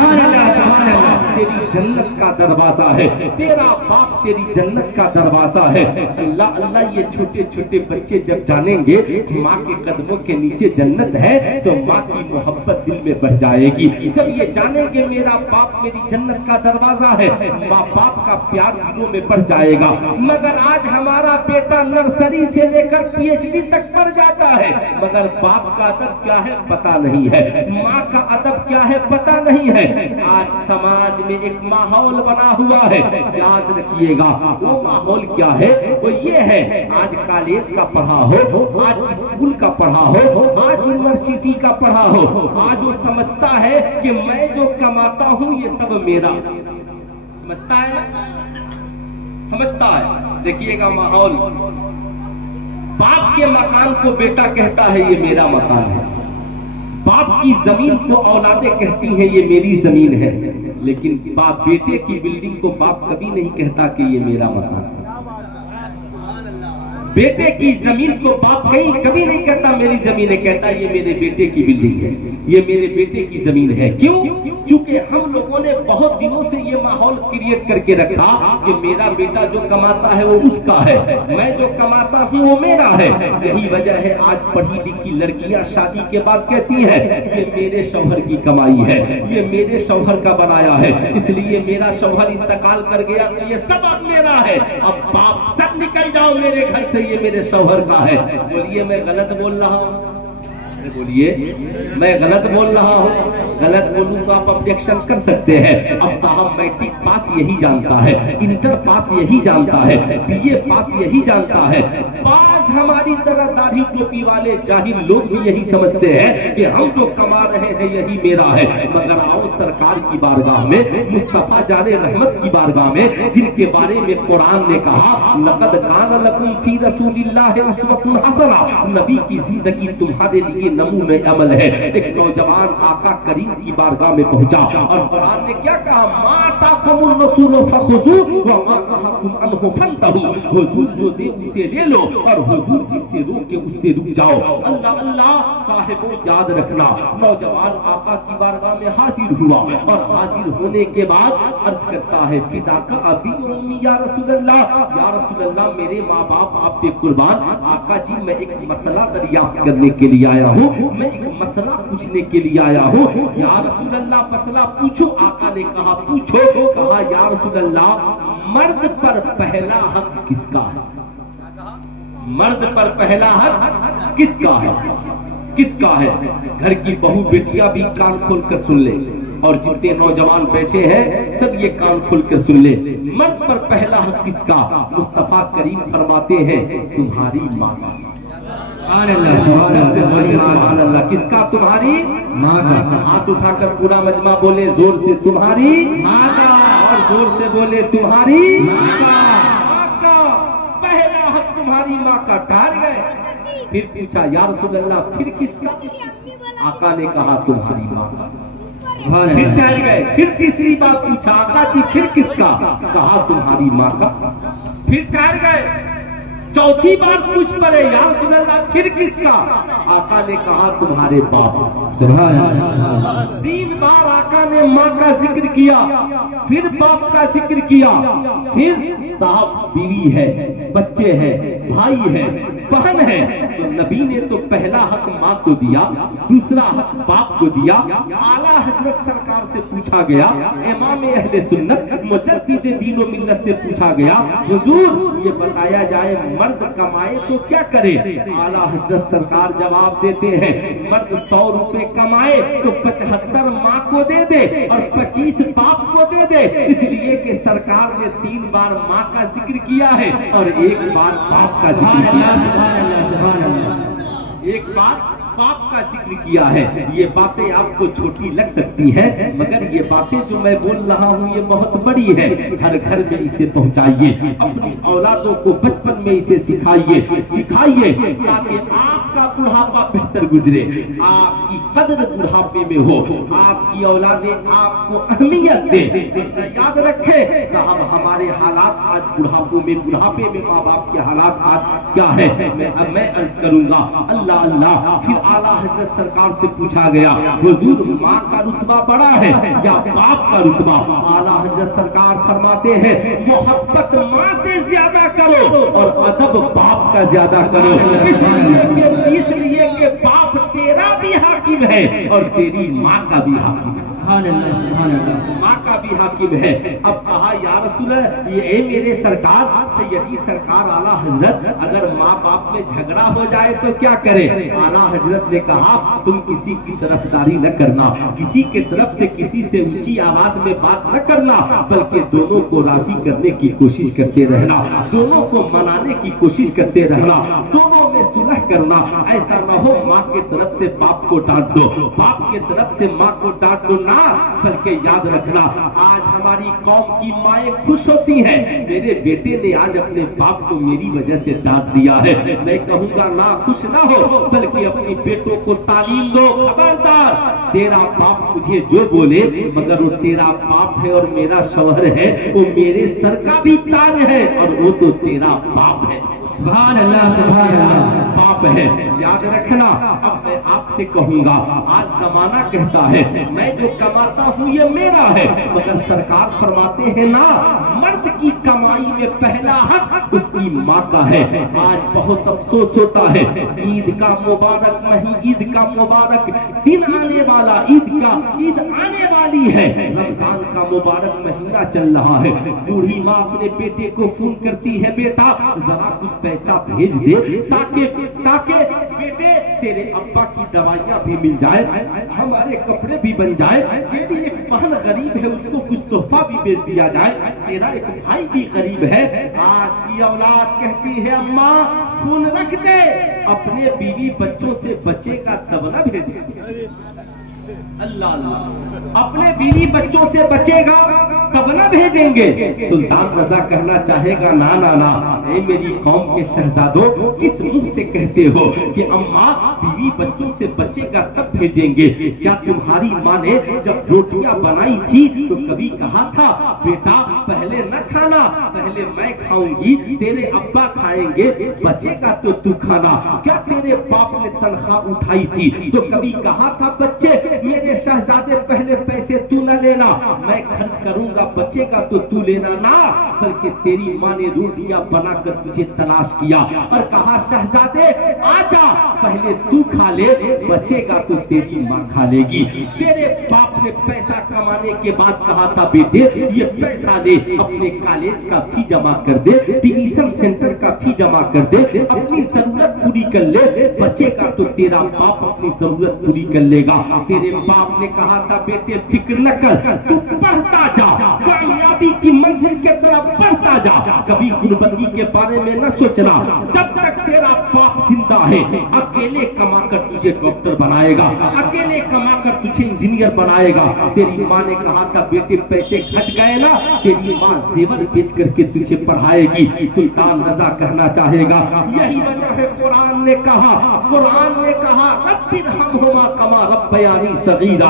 तेरी जन्नत का दरवाजा है, तेरा बाप तेरी जन्नत का दरवाजा है। अल्लाह अल्लाह, ये छोटे छोटे बच्चे जब जानेंगे माँ के कदमों के नीचे जन्नत है तो माँ की मोहब्बत दिल में बढ़ जाएगी। जब ये जानेंगे मेरा बाप मेरी जन्नत का दरवाजा है, माँ बाप का प्यार दिलों में बढ़ जाएगा। मगर आज हमारा बेटा नर्सरी से लेकर पीएचडी तक पढ़ जाता है, मगर बाप का अदब क्या है पता नहीं है, माँ का अदब क्या है पता नहीं है। आज समाज में एक माहौल बना हुआ है, याद रखिएगा वो माहौल क्या है? वो ये है, आज कॉलेज का पढ़ा हो, आज स्कूल का पढ़ा हो, आज यूनिवर्सिटी का पढ़ा हो, आज वो समझता है कि मैं जो कमाता हूँ ये सब मेरा, समझता है, समझता है। देखिएगा माहौल, बाप के मकान को बेटा कहता है ये मेरा मकान है, बाप की जमीन को औलादें कहती हैं ये मेरी जमीन है, लेकिन बाप बेटे की बिल्डिंग को बाप कभी नहीं कहता कि ये मेरा मकान है। बेटे की जमीन को बाप कभी नहीं कहता मेरी जमीन है, कहता ये मेरे बेटे की बिल्डिंग है, ये मेरे बेटे की जमीन है। क्यों? क्योंकि हम लोगों ने बहुत दिनों से ये माहौल क्रिएट करके रखा कि मेरा बेटा जो कमाता है वो उसका है, मैं जो कमाता हूँ वो मेरा है। यही वजह है आज पढ़ी लिखी लड़कियां शादी के बाद कहती है ये मेरे शौहर की कमाई है, ये मेरे शौहर का बनाया है, इसलिए मेरा शौहर इंतकाल कर गया तो ये सब अब मेरा है, अब बाप सब निकल जाओ मेरे घर से, ये मेरे शौहर का है। बोलिए मैं गलत बोल रहा हूँ? बोलिए मैं गलत बोल रहा हूँ? गलत बोलूं तो आप ऑब्जेक्शन कर सकते हैं। अब साहब मैट्रिक पास यही जानता है, इंटर पास यही जानता है, बीए पास यही जानता है, पास हमारी तरह दाढ़ी टोपी वाले जाहिल लोग भी यही समझते हैं कि हम जो कमा रहे हैं यही मेरा है। मगर आओ सरकार की बारगाह में, मुस्तफा जाने रहमत की बारगाह में, जिनके बारे में कुरान ने कहा लक़द कान लकुम फी रसूलिल्लाहि उस्वतुन हसना, नबी की जिंदगी तुम्हारे लिए नमूने अमल है। एक नौजवान आका करीम की बारगाह में पहुंचा और कुरान ने क्या कहा? माताकुमुर रसूल फखुजू व मा नहाकुम अन्हु फंतहू, हुजूर जो दे उसे ले लो और हुजूर जिससे रोके उससे रुक जाओ। अल्लाह अल्लाह साहिबों याद रखना, नौजवान आका की बारगाह में हाजिर हुआ और हाजिर होने के बाद अर्ज करता है फिदा का अबी और उम्मी या रसूल अल्लाह, या रसूल अल्लाह मेरे माँ बाप आप पे कुर्बान। आका जी मैं एक मसला दरियाफ्त करने के लिए आया हूँ, मैं एक मसला पूछने के लिए आया हूँ। या रसूल अल्लाह मसला पूछो। आका ने कहा पूछो। कहा या रसूल अल्लाह मर्द पर पहला हक किसका है? मर्द पर पहला हक किसका है? किसका है? घर की बहू बेटियां भी कान खोल कर सुन ले और जितने नौजवान बैठे हैं सब ये कान खोल कर सुन ले। मर्द पर पहला हक किसका? मुस्तफा करीम फरमाते हैं तुम्हारी माँ का। अल्लाह किसका? तुम्हारी माँ का। हाथ उठाकर पूरा मजमा बोले जोर से तुम्हारी माँ का, और जोर से बोले तुम्हारी माँ का। पहला हक तुम्हारी माँ का। ठहर गए, फिर पूछा या रसूल अल्लाह फिर किसका? आका ने कहा तुम्हारी माँ का। फिर ठहर गए, फिर तीसरी बात पूछा आका जी फिर किसका? कहा तुम्हारी माँ का। फिर ठहर गए, चौथी बार पूछ पड़े या रसूल अल्लाह फिर किसका? आका ने कहा तुम्हारे बाप। तीन बार आका ने माँ का जिक्र किया, फिर बाप का जिक्र किया, फिर साहब बीवी है, बच्चे हैं, भाई है, बहन है। तो नबी ने तो पहला हक माँ को दिया, दूसरा हक बाप को दिया। आला हजरत सरकार से पूछा गया, इमाम अहले सुन्नत मुजद्दिद दीन व मिल्लत से पूछा गया हुजूर ये बताया जाए मर्द कमाए तो क्या करे? आला हजरत सरकार जवाब देते हैं मर्द 100 रुपए कमाए तो 75 माँ को दे दे और 25 बाप को दे दे, इसलिए कि सरकार ने 3 बार माँ का जिक्र किया है और 1 बार बाप का जिक्र किया है। एक बार बाप का जिक्र किया है। ये बातें आपको छोटी लग सकती हैं, मगर ये बातें जो मैं बोल रहा हूँ ये बहुत बड़ी है। हर घर में इसे पहुँचाइए, अपनी औलादों को बचपन में इसे सिखाइए ताकि आपका बुढ़ापा बेहतर गुजरे, आपकी कदर बुढ़ापे में हो, आपकी औलादें आपको अहमियत दे। याद रखे साहब, हमारे हालात आज बुढ़ापे में माँ बाप के हालात आज क्या है। मैं अर्ज करूंगा अल्लाह अल्लाह। फिर आला हजरत सरकार से पूछा गया, हुजूर माँ का रुतबा बड़ा है या बाप का रुतबा? आला हजरत सरकार फरमाते हैं, मोहब्बत माँ से ज्यादा करो और अदब बाप का ज्यादा करो। इसलिए कि बाप तेरा भी हाकिम है और तेरी माँ का भी हाकिम है, माँ का भी हाकिम है। अब कहा या रसूल ये मेरे सरकार से, यदि सरकार आला हजरत अगर माँ बाप में झगड़ा हो जाए तो क्या करे? आला हजरत ने कहा, तुम किसी की तरफदारी न करना, किसी के तरफ से किसी से ऊंची आवाज में बात न करना, बल्कि दोनों को राजी करने की कोशिश करते रहना, दोनों को मनाने की कोशिश करते रहना, दोनों में सुलह करना। ऐसा न हो माँ के तरफ से बाप को डांट दो, बाप के तरफ से माँ को डांट दो ना, बल्कि याद रखना आज हमारी कौम की माएं खुश होती हैं, मेरे बेटे ने आज अपने बाप को मेरी वजह से डांट दिया है। मैं कहूंगा ना, खुश ना हो, बल्कि अपनी बेटों को तालीम दो, खबरदार तेरा बाप मुझे जो बोले मगर वो तेरा बाप है और मेरा शौहर है, वो मेरे सर का भी ताज है और वो तो तेरा बाप है। सुभान अल्लाह, सुभान अल्लाह। बाप है, याद रखना। अब मैं आपसे कहूंगा, आज जमाना कहता है मैं जो कमाता हूँ ये मेरा है, मगर सरकार फरमाते हैं ना, मर्द की कमाई में पहला हक उसकी माँ का है। आज बहुत अफसोस होता है, ईद का मुबारक नहीं, ईद का मुबारक दिन आने वाला, ईद आने वाली है, रमजान का मुबारक महीना चल रहा है। बूढ़ी माँ अपने बेटे को फोन करती है, बेटा जरा कुछ पैसा भेज दे ताकि बेटे तेरे अब्बा की दवाइयाँ भी मिल जाए, हमारे कपड़े भी बन जाए, तेरी एक बहन गरीब है उसको कुछ तोहफा भी भेज दिया जाए, तेरा एक भाई भी गरीब है। आज की औलाद कहती है अम्मा फोन रख दे, अपने बीवी बच्चों से बचेगा तब न भेजे। अल्लाह अल्लाह, अपने बीवी बच्चों से बचेगा तब न भेजेंगे। सुल्तान रजा कहना चाहेगा, ना ना ना, ए मेरी कौम के शहजादों, किस मुंह से कहते हो कि अम्मा बीवी बच्चों से बचेगा तब भेजेंगे? क्या तुम्हारी माँ ने जब रोटियां बनाई थी तो कभी कहा था बेटा पहले न खाना, पहले मैं खाऊंगी, तेरे अब्बा खाएंगे, बचेगा तो तू खाना? क्या तेरे बाप ने तनख्वाह उठाई थी तो कभी कहा था बच्चे मेरे शहजादे पहले पैसे तू न लेना, मैं खर्च करूंगा, बचेगा तो तू लेना ना? बल्कि तेरी माँ ने रोटियां बनाकर तुझे तलाश किया और कहा शहजादे आजा, पहले तू खा ले, बचेगा तो तेरी माँ खा लेगी। तेरे बाप ने पैसा कमाने के बाद कहा था बेटे ये पैसा ले, अपने कॉलेज का फी जमा कर दे, ट्यूशन सेंटर का फी जमा कर दे, अपनी जरूरत पूरी कर ले, बचेगा तो तेरा बाप अपनी जरूरत पूरी कर लेगा। तेरे बाप ने कहा था बेटे फिक्र न कर, तू बढ़ता जा, कामयाबी की मंजिल के तरफ बढ़ता जा, कभी गुरबती के बारे में न सोचना। जब तक तेरा बाप जिंदा है अकेले कमाकर तुझे डॉक्टर बनाएगा, अकेले कमाकर तुझे इंजीनियर बनाएगा। तेरी माँ ने कहा था बेटे पैसे घट गए ना, तेरी माँ जेवर बेच करके तुझे पढ़ाएगी। सुल्तान रजा कहना चाहेगा, यही वजह है कुरान ने कहा रब्बिरहमहुमा कमा रब्बयानी सगीरा,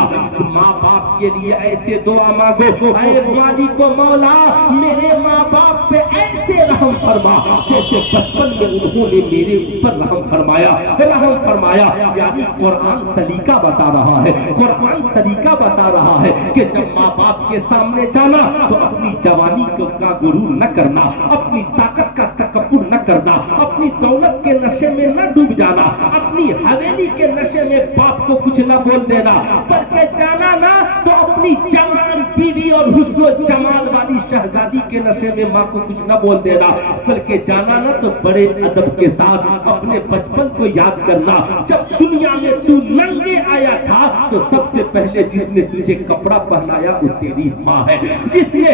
माँ बाप के लिए ऐसे दुआ मांगो, ऐ मालिक मौला मेरे माँ बाप पे ऐसे रहम फरमा जैसे बचपन में उन्होंने मेरे ऊपर रहम फरमाया। यानी कुरान सलीका बता रहा है, कुरान तरीका बता रहा है कि जब माँ बाप के सामने जाना तो अपनी जवानी का गुरूर न करना, अपनी ताकत का तकब्बुर न करना, अपनी दौलत के नशे में न डूब जाना, अपनी हवेली के नशे में बाप को कुछ न बोल देना, बल्कि जाना ना तो अपनी जवान बीवी और हुस्न जमाल वाली शहजादी के नशे में माँ को कुछ न बोल देना, बल्कि जाना ना तो बड़े अदब के साथ अपने बचपन को याद करना। जब दुनिया में तू नंगे आया था तो सबसे पहले जिसने तुझे कपड़ा पहनाया वो तेरी माँ है, जिसने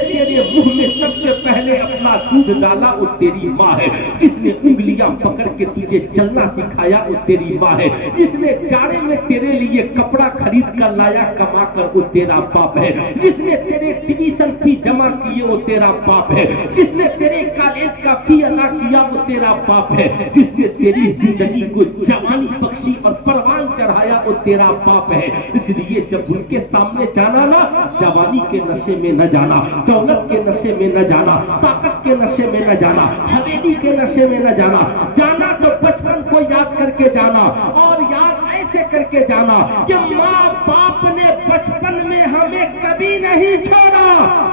तेरे मुंह में सबसे पहले अपना दूध डाला वो तेरी माँ है, जिसने उंगलियां पकड़ के तुझे चलना सिखाया वो तेरी माँ है, जिसने जाड़े में तेरे लिए कपड़ा खरीद कर लाया कमा कर वो तेरा बाप है, जिसने तेरे ट्यूशन फी जमा किए वो तेरा बाप है, जिसने तेरे कॉलेज का फी अदा किया वो तेरा बाप है, जिसने तेरी जिंदगी को जवानी बख्शी और परवान चढ़ाया वो तेरा बाप है। इसलिए जब उनके सामने जाना ना, जवानी के नशे में न जाना, दौलत के नशे में न जाना, ताकत के नशे में न जाना, हवेली के नशे में न जाना, जाना तो बचपन को याद करके जाना, और याद ऐसे करके जाना कि माँ बाप ने बचपन में हमें कभी नहीं छोड़ा,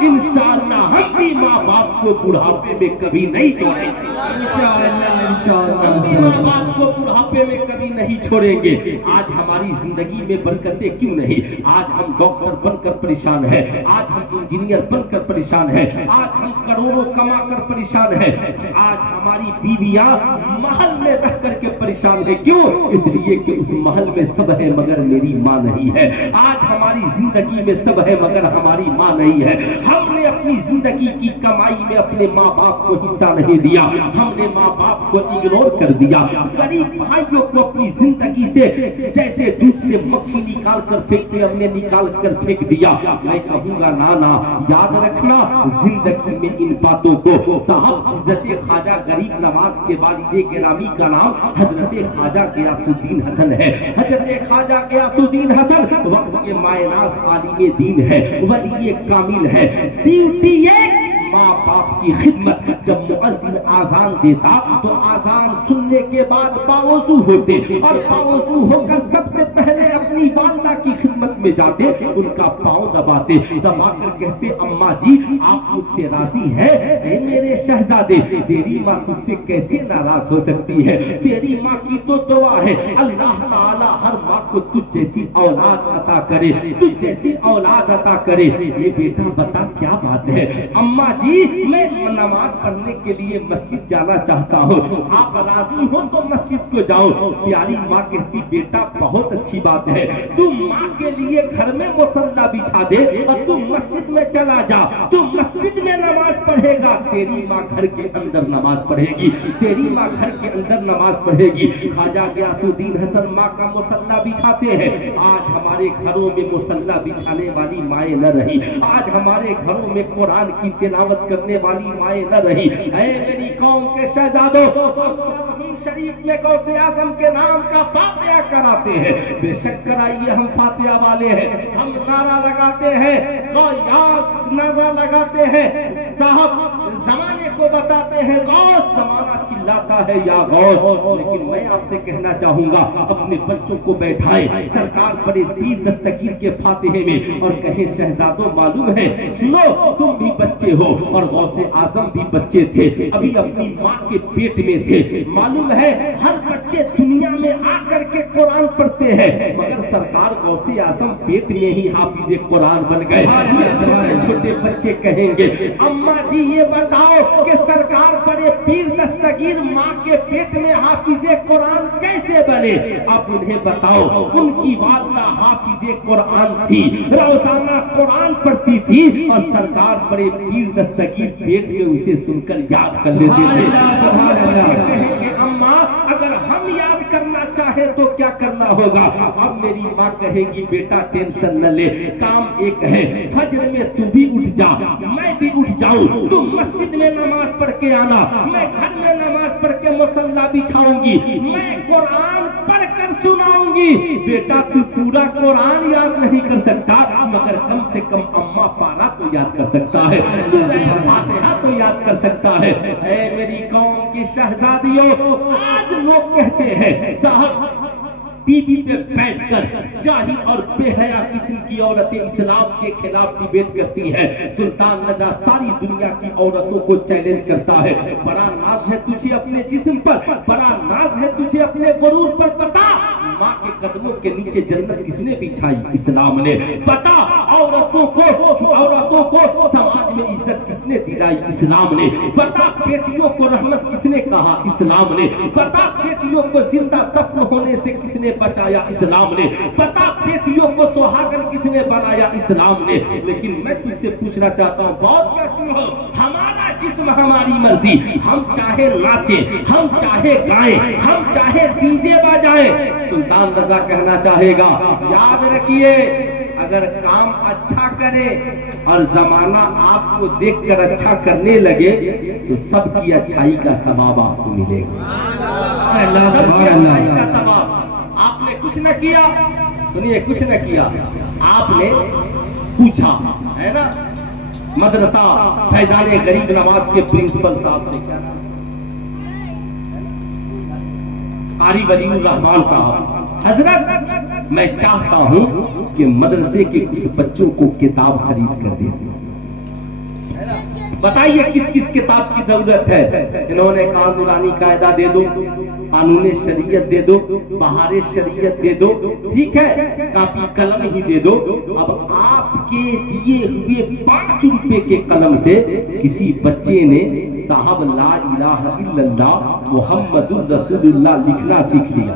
इंशाअल्लाह हम भी माँ बाप को बुढ़ापे में कभी नहीं छोड़ेंगे, माँ बाप को बुढ़ापे में कभी नहीं छोड़ेंगे। आज हमारी जिंदगी में बरकतें क्यों नहीं? आज हम डॉक्टर बनकर परेशान है, आज हम इंजीनियर बनकर परेशान है, आज हम करोड़ों कमा कर परेशान है, आज हमारी बीवियां महल में रह करके परेशान है। क्यों? इसलिए कि उस महल में सब है मगर मेरी माँ नहीं है। आज हमारी जिंदगी में सब है मगर हमारी माँ नहीं है। हमने अपनी जिंदगी की कमाई में अपने माँ बाप को हिस्सा नहीं दिया, हमने माँ बाप को इग्नोर कर दिया। गरीब भाइयों को अपनी जिंदगी से जैसे दूध से मक्खी निकाल कर फेंकते, हमने निकाल कर फेंक दिया। मैं कहूंगा नाना याद रखना जिंदगी में इन बातों को। साहब हजरत ख्वाजा गरीब नवाज के वालिदे गिरामी का नाम हजरत ख्वाजा गियासुद्दीन हसन है। हजरत ख्वाजा गियासुद्दीन हसन वक्त के मायनाज आलिम दीन है, वली कामिल है। ड्यूटी एक माँ बाप की खिदमत। जब मुअज्जिन आजान देता तो आजान सुनने के बाद बावजू होते, और बावजू होकर सबसे पहले अपनी वालिदा की खिदमत में जाते, उनका पांव दबाते, दबाकर कहते अम्मा जी आप मुझसे राजी है? ऐ मेरे शहजादे, तेरी माँ तुझसे कैसे नाराज हो सकती है? तेरी माँ की तो दुआ है अल्लाह ताला हर माँ को तुझ जैसी औलाद अता करे, तुझ जैसी औलाद अता करे। ये बेटा बता क्या बात है? अम्मा जी मैं नमाज पढ़ने के लिए मस्जिद जाना चाहता हूँ, आप राजी हो तो मस्जिद को जाओ। प्यारी माँ कहती बेटा बहुत अच्छी बात है, तू माँ के लिए घर में मुसल्ला बिछा दे और तू मस्जिद में चला जा, तू मस्जिद में नमाज पढ़ेगा, तेरी माँ घर के अंदर नमाज पढ़ेगी, तेरी माँ घर के अंदर नमाज पढ़ेगी। ख्वाजा गियासुद्दीन हसन माँ का मुसल्ला बिछाते हैं। आज हमारे घरों में मुसल्ला बिछाने वाली माएँ न रही, आज हमारे घरों में कुरान की तिलावत करने वाली माएँ न रही। ऐ मेरी कौम के शहजादों, शरीफ में गौसे आजम के नाम का फातिहा कराते हैं, बेशक कराइए, हम फातिहा वाले हैं, हम नारा लगाते हैं, नारा लगाते हैं, साहब जमाने को बताते हैं गौस, जमाना चिल्लाता है या गौस। लेकिन मैं आपसे कहना चाहूंगा अपने बच्चों को बैठाए सरकार बड़े पीर दस्तगीर के फातिहे में और कहे शहजादों मालूम है, सुनो तुम भी बच्चे हो और गौसे आजम भी बच्चे थे, अभी अपनी माँ के पेट में थे। मालूम है हर बच्चे दुनिया में आकर के कुरान पढ़ते हैं, मगर सरकार गौसे आजम पेट में ही हाफिज कुरान बन गए। छोटे बच्चे कहेंगे अम्मा जी ये बताओ कि सरकार बड़े पीर दस्तगीर माँ के पेट में हाफिज कुरान कैसे बने? अब उन्हें बताओ, उनकी वालिदा हाफिज कुरान थी, रोजाना कुरान पढ़ती थी और सरकार बड़े पीर दस्तगीर पेट में उसे सुनकर याद कर लेते थे। कहेंगे अम्मा अगर हम याद करना चाहे तो क्या करना होगा? अब मेरी माँ कहेगी बेटा टेंशन न ले, काम एक है, फजर में तू भी उठ जा, मैं भी उठ जाऊं, तू मस्जिद में नमाज पढ़ के आना, मैं घर में नमाज पढ़ के मुसल्ला बिछाऊंगी, मैं कुरान पढ़ कर सुनाऊंगी। बेटा तू पूरा कुरान याद नहीं कर सकता, मगर कम से कम अम्मा पारा तो याद कर सकता है, फातिहा तो याद कर सकता है। ऐ मेरी कौम की शहजादियों, आज लोग कहते हैं साहब टीवी पे बैठकर जाहिल और बेहया किस्म की औरतें इस्लाम के खिलाफ डिबेट करती है। सुल्तान रजा सारी दुनिया की औरतों को चैलेंज करता है, बड़ा नाज है तुझे अपने जिस्म पर, बड़ा नाज है तुझे अपने गुरूर पर, बता माँ के कदमों के नीचे जन्नत किसने बिछाई? इस्लाम ने। बता औरतों को समाज में इज्जत किसने दिलाई? इस्लाम ने। बता बेटियों को रहमत किसने कहा? इस्लाम ने। बता बेटियों को जिंदा दफन होने से किसने बचाया? इस्लाम ने। बता बेटियों को सुहागन किसने बनाया? इस्लाम ने। लेकिन मैं तुझसे पूछना चाहता हूँ, बहुत कहती हो हमारा जिस्म हमारी मर्जी, हम चाहे नाचे, हम चाहे गाएं, हम चाहे डीजे बजाएं। सुल्तान रजा कहना चाहेगा याद रखिए اگر کام اچھا کرے اور زمانہ آپ کو دیکھ کر اچھا کرنے لگے تو سب کی اچھائی کا ثواب آپ کو ملے گا. سب کی اچھائی کا ثواب. آپ نے کچھ نہ کیا, سنیے, کچھ نہ کیا, آپ نے پوچھا ہے نا, مدرسہ فیضان غریب نواز کے پرنسپل صاحب سے, کیا قاری ولی الرحمان صاحب, حضرت میں چاہتا ہوں کہ مدرسے کے کچھ بچوں کو کتاب خرید کر دیں. بتائیے کس کس کتاب کی ضرورت ہے؟ انہوں نے کہا نورانی قاعدہ دے دو, قانون شریعت دے دو, بہار شریعت دے دو, ٹھیک ہے, کاپی قلم ہی دے دو. اب آپ کے دیے ہوئے 5 روپے کے قلم سے کسی بچے نے صاحب لا الہ الا اللہ محمد الرسول اللہ لکھنا سیکھ لیا.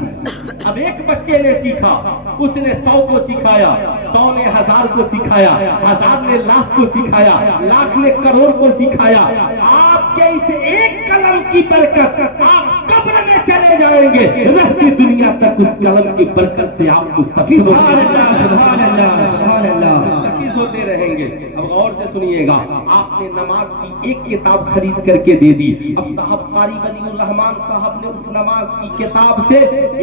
اب ایک بچے نے سیکھا, اس نے 100 کو سکھایا, 100 نے 1000 کو سکھایا, 1000 نے لاکھ کو سکھایا, لاکھ نے کروڑ کو سکھایا. آپ کے اس ایک قلم کی برکت آپ قبر میں چلے جائیں گے, رہتی دنیا تک اس قلم کی برکت سے آپ مستفید ہوتے رہیں گے. اب غور سے سنیے گا, آپ نے نماز کی ایک کتاب خرید کر کے دے دی. اب صاحب قاری ولی الرحمان صاحب نے اس نماز کی کتاب سے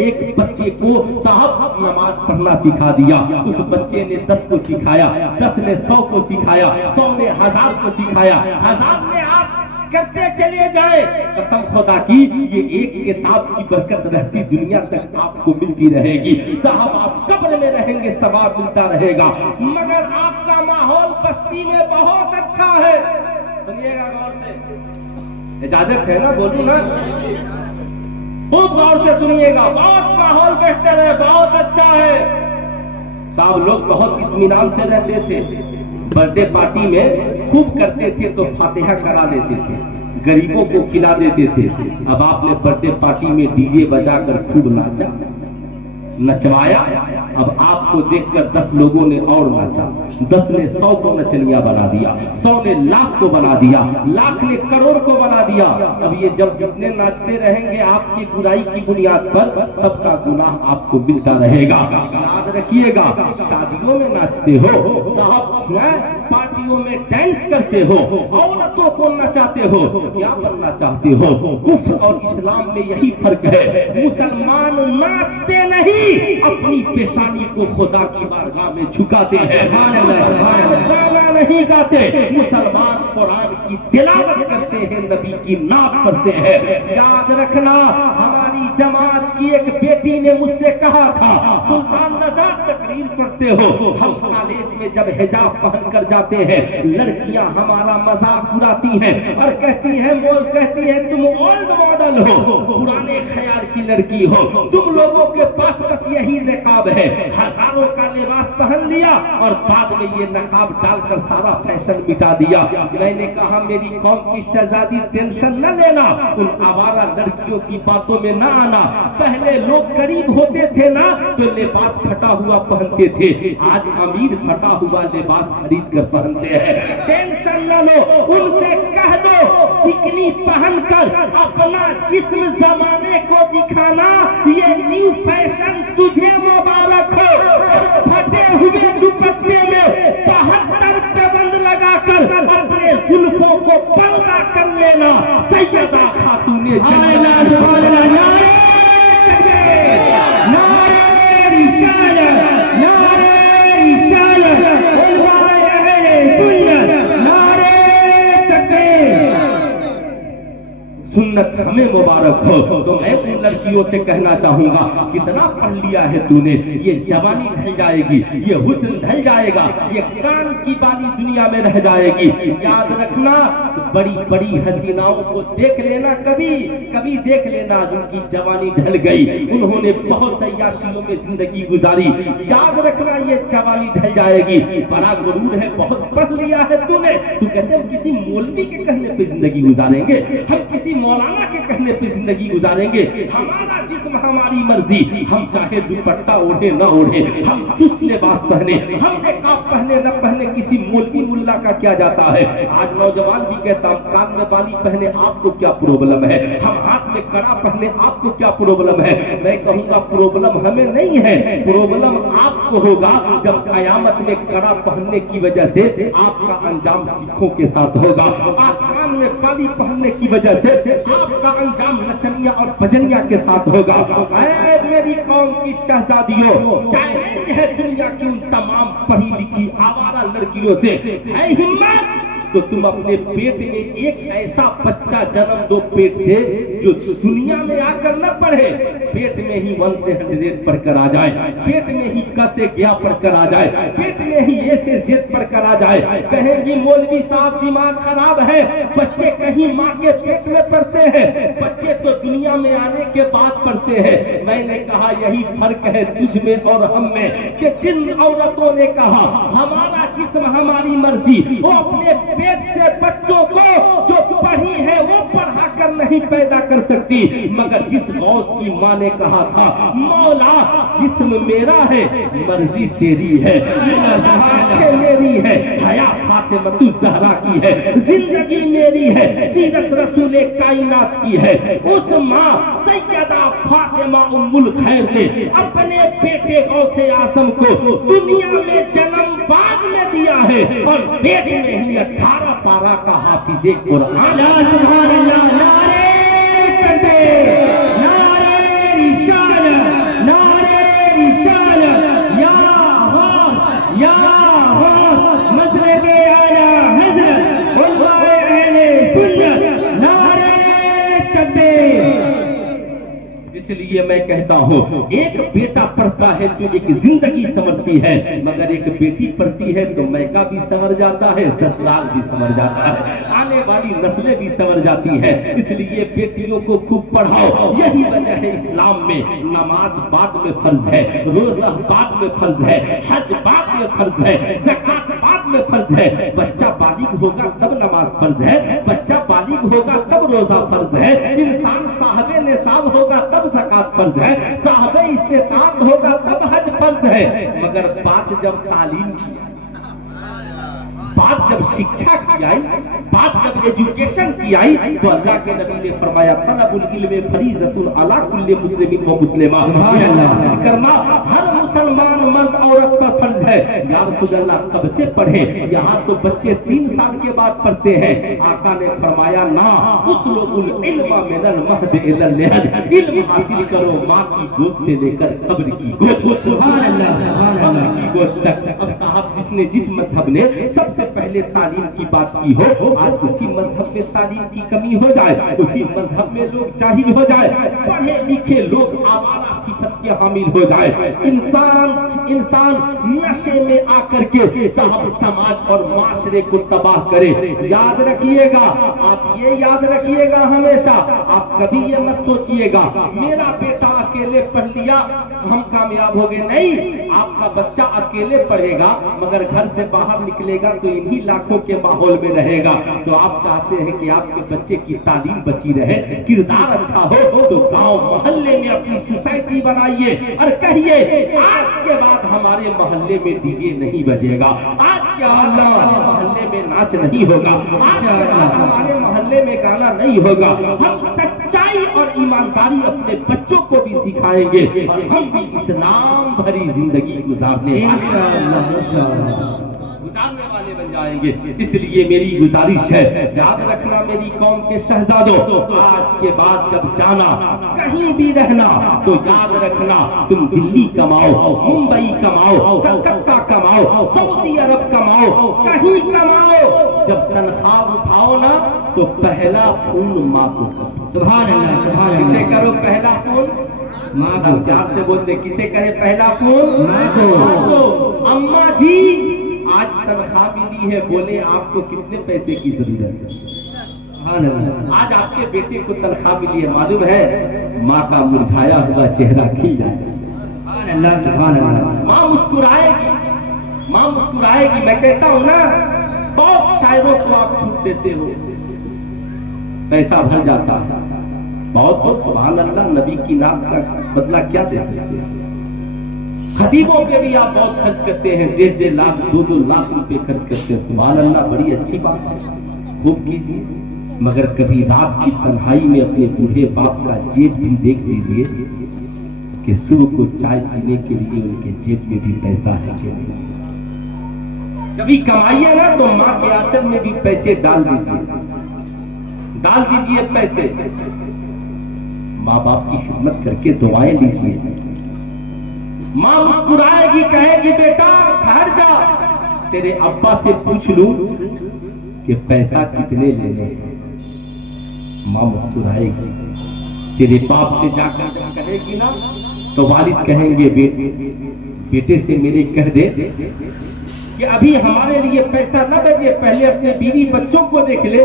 ایک بچے کو صاحب نماز پڑھنا سکھا دیا. اس بچے نے 10 کو سکھایا, 10 نے 100 کو سکھایا, 100 نے 1000 کو سکھایا, 1000 نے آپ کرتے چلے جائے. قسم خدا کی یہ ایک کتاب کی برکت رہتی دنیا تک آپ کو ملتی رہے گی. صاحب آپ قبر میں رہیں گے, ثواب ملتا رہے گا. مگر آپ کا ماحول بستی میں بہت اچھا ہے. سنیے گا غور سے, اجازت ہے نا, بولوں نا, خوب غور سے سنیے گا. بہت ماحول بہتر ہے, بہت اچھا ہے. صاحب لوگ بہت اطمینان سے رہتے تھے, برتھ ڈے پارٹی میں خوب کرتے تھے تو فاتحہ کرا لیتے تھے, غریبوں کو کھلا دیتے تھے. اب آپ نے برتھ ڈے پارٹی میں ڈی جے بجا کر خوب ناچا, نچوایا. اب آپ کو دیکھ کر 10 لوگوں نے اور ناچا, 10 نے 100 کو نچنیا بنا دیا, 100 نے لاکھ کو بنا دیا, لاکھ نے کروڑ کو بنا دیا. اب یہ جب جتنے ناچتے رہیں گے آپ کی برائی کی بنیاد پر سب کا گناہ آپ کو ملتا رہے گا. یاد رکھیے گا, شادیوں میں ناچتے ہو صاحب, پارٹیوں میں ڈانس کرتے ہو, عورتوں کو نچاتے ہو, کیا بننا چاہتے ہو؟ کفر اور اسلام میں یہی فرق ہے. مسلمان ناچتے نہیں, اپنی پیشانی کو خدا کی بارگاہ میں جھکاتے ہیں. گانا نہیں گاتے, مسلمان قرآن کی تلاوت کرتے ہیں, نبی کی نعت پڑھتے ہیں. یاد رکھنا, ہماری جماعت کی ایک بیٹی نے مجھ سے کہا تھا, سلطان رضا تقریر کرتے ہو, ہم کالج میں جب حجاب پہن کر جاتے ہیں لڑکیاں ہمارا مذاق اڑاتی ہیں اور کہتی ہیں تم اولڈ ماڈل ہو, پرانے خیال کی لڑکی ہو, تم لوگوں کے پاس بس یہی نقاب ہے. ہزاروں کا لباس پہن لیا اور بعد میں یہ نقاب ڈال کر سارا فیشن مٹا دیا. میں نے کہا میری قوم کی شہزادی ٹینشن نہ لینا, ان آوارہ لڑکیوں کی باتوں میں نہ آنا. پہلے لوگ غریب ہوتے تھے نا تو لباس پھٹا ہوا پہنتے تھے, آج امیر پھٹا ہوا لباس خرید کر پہنتے ہیں. ٹینشن نہ لو, ان سے کہہ دو بکنی پہن کر اپنا جسم زمانے کو دکھانا یہ نیو فیشن تجھے مبارک ہو. پھٹے ہوئے دوپٹے میں 72 پابند لگا کر اپنے زلفوں کو پردہ کر لینا. سیدہ خاتون جنت سنت ہمیں مبارک ہو. تو میں ان لڑکیوں سے کہنا چاہوں گا, کتنا پڑھ لیا ہے تو نے, یہ جوانی ڈھل جائے گی, یہ حسن ڈھل جائے گا, یہ کان کی بالی دنیا میں رہ جائے گی. یاد رکھنا, بڑی بڑی حسیناؤں کو دیکھ لینا, کبھی دیکھ لینا جن کی جوانی ڈھل گئی, انہوں نے بہت عیاشیوں میں زندگی گزاری. یاد رکھنا یہ جوانی ڈھل جائے گی. بڑا غرور ہے, بہت پڑھ لیا ہے تو نے, تو کہتے ہم کسی مولوی کے کہنے پہ زندگی گزاریں گے, ہم کسی مولانا के कहने पे जिंदगी गुजारेंगे। हमारा जिस्म हमारी मर्जी, हम चाहे दुपट्टा ओढ़े न ओढ़े, हम चुस्त लिबास पहने, हम निकाब पहने न पहने, किसी मौलवी मुल्ला का क्या जाता है। आज नौजवान भी कहता हम कान में बाली पहने आपको क्या प्रॉब्लम है, हम हाथ में कड़ा पहने आपको क्या प्रॉब्लम है। मैं कहूंगा प्रॉब्लम हमें नहीं है, प्रॉब्लम आपको होगा जब कयामत में कड़ा पहनने की वजह से आपका अंजाम सिखों के साथ होगा, आप कान में बाली पहनने की वजह से आपका अंजाम नचनिया और भजनिया के साथ होगा। ऐ मेरी कौम की शहजादियों, चैलेंज है दुनिया की उन तमाम पढ़ी लिखी आवारा लड़कियों से, है हिम्मत तो तुम अपने पेट में एक ऐसा बच्चा जन्म दो पेट से जो दुनिया में आकर न पढ़े, पेट में ही 1 से 100 पढ़कर आ जाए, पेट में ही क से ग पढ़कर आ जाए, पेट में ही ए से Z पढ़कर आ जाए। कहेंगी मौलवी साहब दिमाग खराब है, बच्चे कहीं माँ के पेट में पढ़ते हैं, बच्चे तो दुनिया में आने के बाद पढ़ते हैं। मैंने कहा यही फर्क है तुझ में और हम में, कि जिन औरतों ने कहा हमारा जिस्म हमारी मर्जी, वो अपने पेट से बच्चों को जो पढ़ी है वो पढ़ा कर नहीं पैदा कर सकती, मगर जिस गौस की माँ ने कहा था मौला जिस्म मेरा है मर्जी तेरी है, मेरी है, हया फातिमा ज़हरा की है, जिंदगी मेरी है, सीरत रसूले कायनात की है। उस माँ सैयदा फातिमा उम्मुल खैर ने अपने बेटे गौसे आज़म को दुनिया में जन्म बाद में दिया है और पेट में ही 18 पारा का हाफिज़े कुरान। सुभान अल्लाह, नारे तकबीर, नारे रिसालत, नारे रिसालत, या गौस, या गौस, मज़हब आला हज़रत उलमाए अहले सुन्नत, नारे तकबीर। इसलिए मैं कहता हूँ एक बेटा पढ़ता है तो एक जिंदगी संवरती है, मगर एक बेटी पढ़ती है तो मैका भी संवर जाता है, ससुराल भी संवर जाता है, आने वाली नस्लें भी संवर जाती है। इसलिए बेटियों को खूब पढ़ाओ। यही वजह है इस्लाम में नमाज बाद में फर्ज है, रोजा बाद में फर्ज है, हज बाद में फर्ज है, ज़कात बाद में फर्ज है। बच्चा बालिग होगा तब नमाज फर्ज है, बच्चा बालिग होगा तब रोजा फर्ज है, इंसान साहबे निसाब होगा तब ज़कात फर्ज है, साहबे इस्तेताअत होगा तब हज फर्ज है। मगर बात जब तालीम की आई, बात जब शिक्षा की आई, बात जब एजुकेशन की आई, तो अल्लाह के नबी ने फरमाया तलबुल इल्म फरीज़तुन अला कुल्ली मुस्लिमिन व मुस्लिमा, करना हर मुसलमान मर्द औरत पर फर्ज है। या रसूल अल्लाह कब से पढ़े? यहाँ तो बच्चे 3 साल के बाद पढ़ते हैं। आका ने फरमाया ना, उतलुबुल इल्म मिनल महद इलल लहद, इल्म हासिल करो माँ की गोद से लेकर कब्र की गोद, सुभान अल्लाह, सुभान अल्लाह की गोद तक। अब साहब जिसने जिस मजहब ने सबसे पहले तालीम की बात की हो, आज उसी मजहब में तालीम की कमी हो जाए, उसी मजहब में लोग जाहिल हो जाए, पढ़े लिखे लोग आवारा सिफत के हामिल हो जाए, इंसान नशे में आकर के साहब समाज और माशरे को तबाह करे। याद रखिएगा, आप ये याद रखिएगा हमेशा, आप कभी ये मत सोचिएगा मेरा बेटा अकेले पढ़ लिया हम कामयाब हो गए। नहीं, आपका बच्चा अकेले पढ़ेगा मगर घर से बाहर निकलेगा तो इन्हीं लाखों के माहौल में रहेगा। तो आप चाहते हैं कि आपके बच्चे की तालीम बची रहे, किरदार अच्छा हो, तो गांव मोहल्ले में अपनी सोसाइटी बनाइए और कहिए आज के बाद हमारे मोहल्ले में डीजे नहीं बजेगा, आज के बाद हमारे मोहल्ले में नाच नहीं होगा, आज के बाद हमारे मोहल्ले में गाना नहीं होगा। हम सच्चाई और ईमानदारी अपने बच्चों को भी सिखाएंगे और हम भी इस्लाम भरी जिंदगी गुजारने वाले बन जाएंगे। इसलिए मेरी गुजारिश है, याद रखना मेरी कौम के शहजादों, आज के बाद जब जाना कहीं भी रहना तो याद रखना तुम दिल्ली कमाओ, मुंबई कमाओ, कलकत्ता कमाओ, सऊदी अरब कमाओ, कहीं कमाओ, जब तनख्वाह उठाओ ना तो पहला फोन माँ को करो। सुभान अल्लाह, सुभान अल्लाह। किसे करो पहला फोन? माँ को। प्यार से बोलते, किसे करे पहला फोन? माँ को। अम्मा जी आज तनख्वाह मिली है, बोले आपको कितने पैसे की जरूरत है? आज आपके बेटे को तनख्वाह मिली है, मालूम है माँ का मुरझाया हुआ चेहरा खिल जाएगा। सुभान अल्लाह। माँ मुस्कुराएगी, माँ मुस्कुराएगी। मैं कहता हूँ ना, बहुत शायरों को आप छूट देते हो, पैसा भर जाता है, بہت بہت سبحان اللہ، نبی کی نام کا بدلہ کیا دے سکتے ہیں؟ خطیبوں پہ بھی آپ بہت خرچ کرتے ہیں، 1.5 لاکھ 2 لاکھ روپے خرچ کرتے ہیں، سبحان اللہ، بڑی اچھی بات ہے، خوب کیجیے، مگر کبھی رات کی تنہائی میں اپنے بوڑھے باپ کا جیب بھی دیکھ لیجیے کہ صبح کو چائے پینے کے لیے ان کے جیب میں بھی پیسہ ہے کہ نہیں۔ کبھی کمائیے نا تو ماں کے آنچل میں بھی پیسے ڈال دیجیے پیسے، ماں باپ کی خدمت کر کے دعائیں لیجیے۔ ماں مسکرائے گی، کہے گی بیٹا گھر جا، تیرے ابا سے پوچھ لوں کہ پیسہ کتنے لینے ہیں، ماں مسکرائے گی۔ تیرے باپ سے جا کر کہے گی نا تو والد کہیں گے بیٹے سے میرے کہہ دے کہ ابھی ہمارے لیے پیسہ نہ بچے، پہلے اپنے بیوی بچوں کو دیکھ لے،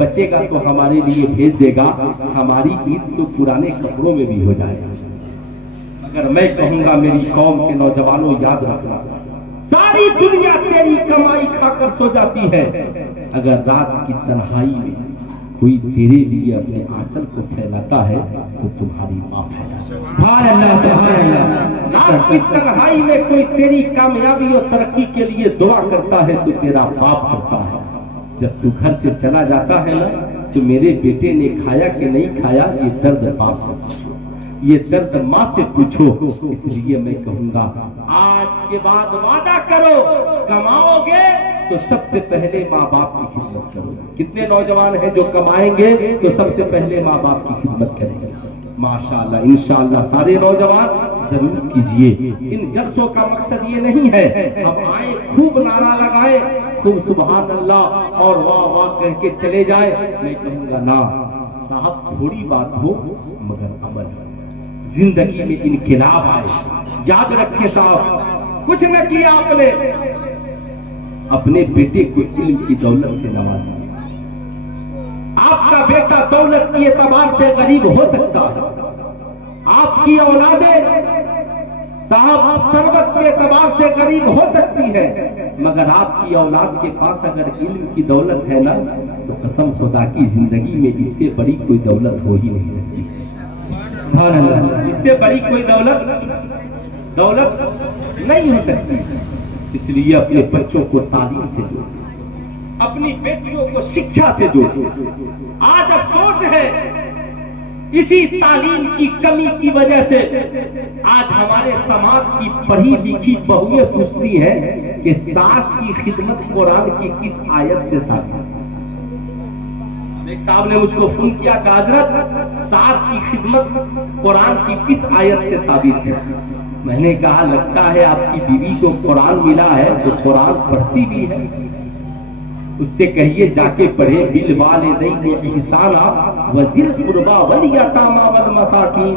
بچے گا تو ہمارے لیے بھیج دے گا، ہماری عید تو پرانے کپڑوں میں بھی ہو جائے گا۔ اگر میں کہوں گا میری قوم کے نوجوانوں یاد رکھنا، ساری دنیا تیری کمائی کھا کر سو جاتی ہے، اگر رات کی تنہائی میں کوئی تیرے لیے اپنے آنچل کو پھیلاتا ہے تو تمہاری ماں پھیلاتی ہے۔ سبحان اللہ، سبحان اللہ۔ رات کی تنہائی میں کوئی تیری کامیابی اور ترقی کے لیے دعا کرتا ہے تو تیرا باپ کرتا ہے۔ جب تو گھر سے چلا جاتا ہے نا تو میرے بیٹے نے کھایا کہ نہیں کھایا، یہ درد باپ سے پوچھو، یہ درد ماں سے پوچھو۔ اس لیے میں کہوں گا آج کے بعد وعدہ کرو، کماؤ گے تو سب سے پہلے ماں باپ کی خدمت کرو۔ کتنے نوجوان ہیں جو کمائیں گے تو سب سے پہلے ماں باپ کی خدمت کریں گے؟ ماشاءاللہ، انشاءاللہ سارے نوجوان ضرور کیجئے۔ ان جلسوں کا مقصد یہ نہیں ہے ہم آئیں خوب نعرہ لگائیں، خوب سبحان اللہ اور واہ واہ کر کے چلے جائے۔ میں کہوں گا نا صاحب، تھوڑی بات ہو مگر عمل، زندگی میں انقلاب آئے۔ یاد رکھیں صاحب، کچھ نہ کیا آپ نے، اپنے بیٹے کو علم کی دولت سے نوازا۔ آپ کا بیٹا دولت کی اعتبار سے غریب ہو سکتا ہے، آپ کی اولادیں صاحب ثروت کے اعتبار سے غریب ہو سکتی ہے، مگر آپ کی اولاد کے پاس اگر علم کی دولت ہے نا تو قسم خدا کی زندگی میں اس سے بڑی کوئی دولت ہو ہی نہیں سکتی۔ سبحان اللہ۔ اس سے بڑی کوئی دولت نہیں ہو سکتی۔ اس لیے اپنے بچوں کو تعلیم سے جوڑو، اپنی بیٹیوں کو شکشا سے جوڑو۔ آج افسوس ہے اسی تعلیم کی کمی کی وجہ سے آج ہمارے سماج کی پڑھی لکھی بہویں پوچھتی ہیں کہ ساس کی خدمت قرآن کی کس آیت سے ثابت ہے؟ ایک صاحب نے مجھ کو فون کیا کہ حضرت ساس کی خدمت قرآن کی کس آیت سے ثابت ہے؟ میں نے کہا لگتا ہے آپ کی بیوی کو قرآن ملا ہے تو قرآن پڑھتی بھی ہے، اس سے کہیے جا کے پڑھے بالوالدین احسانا وذی القربی والیتامی والمساکین،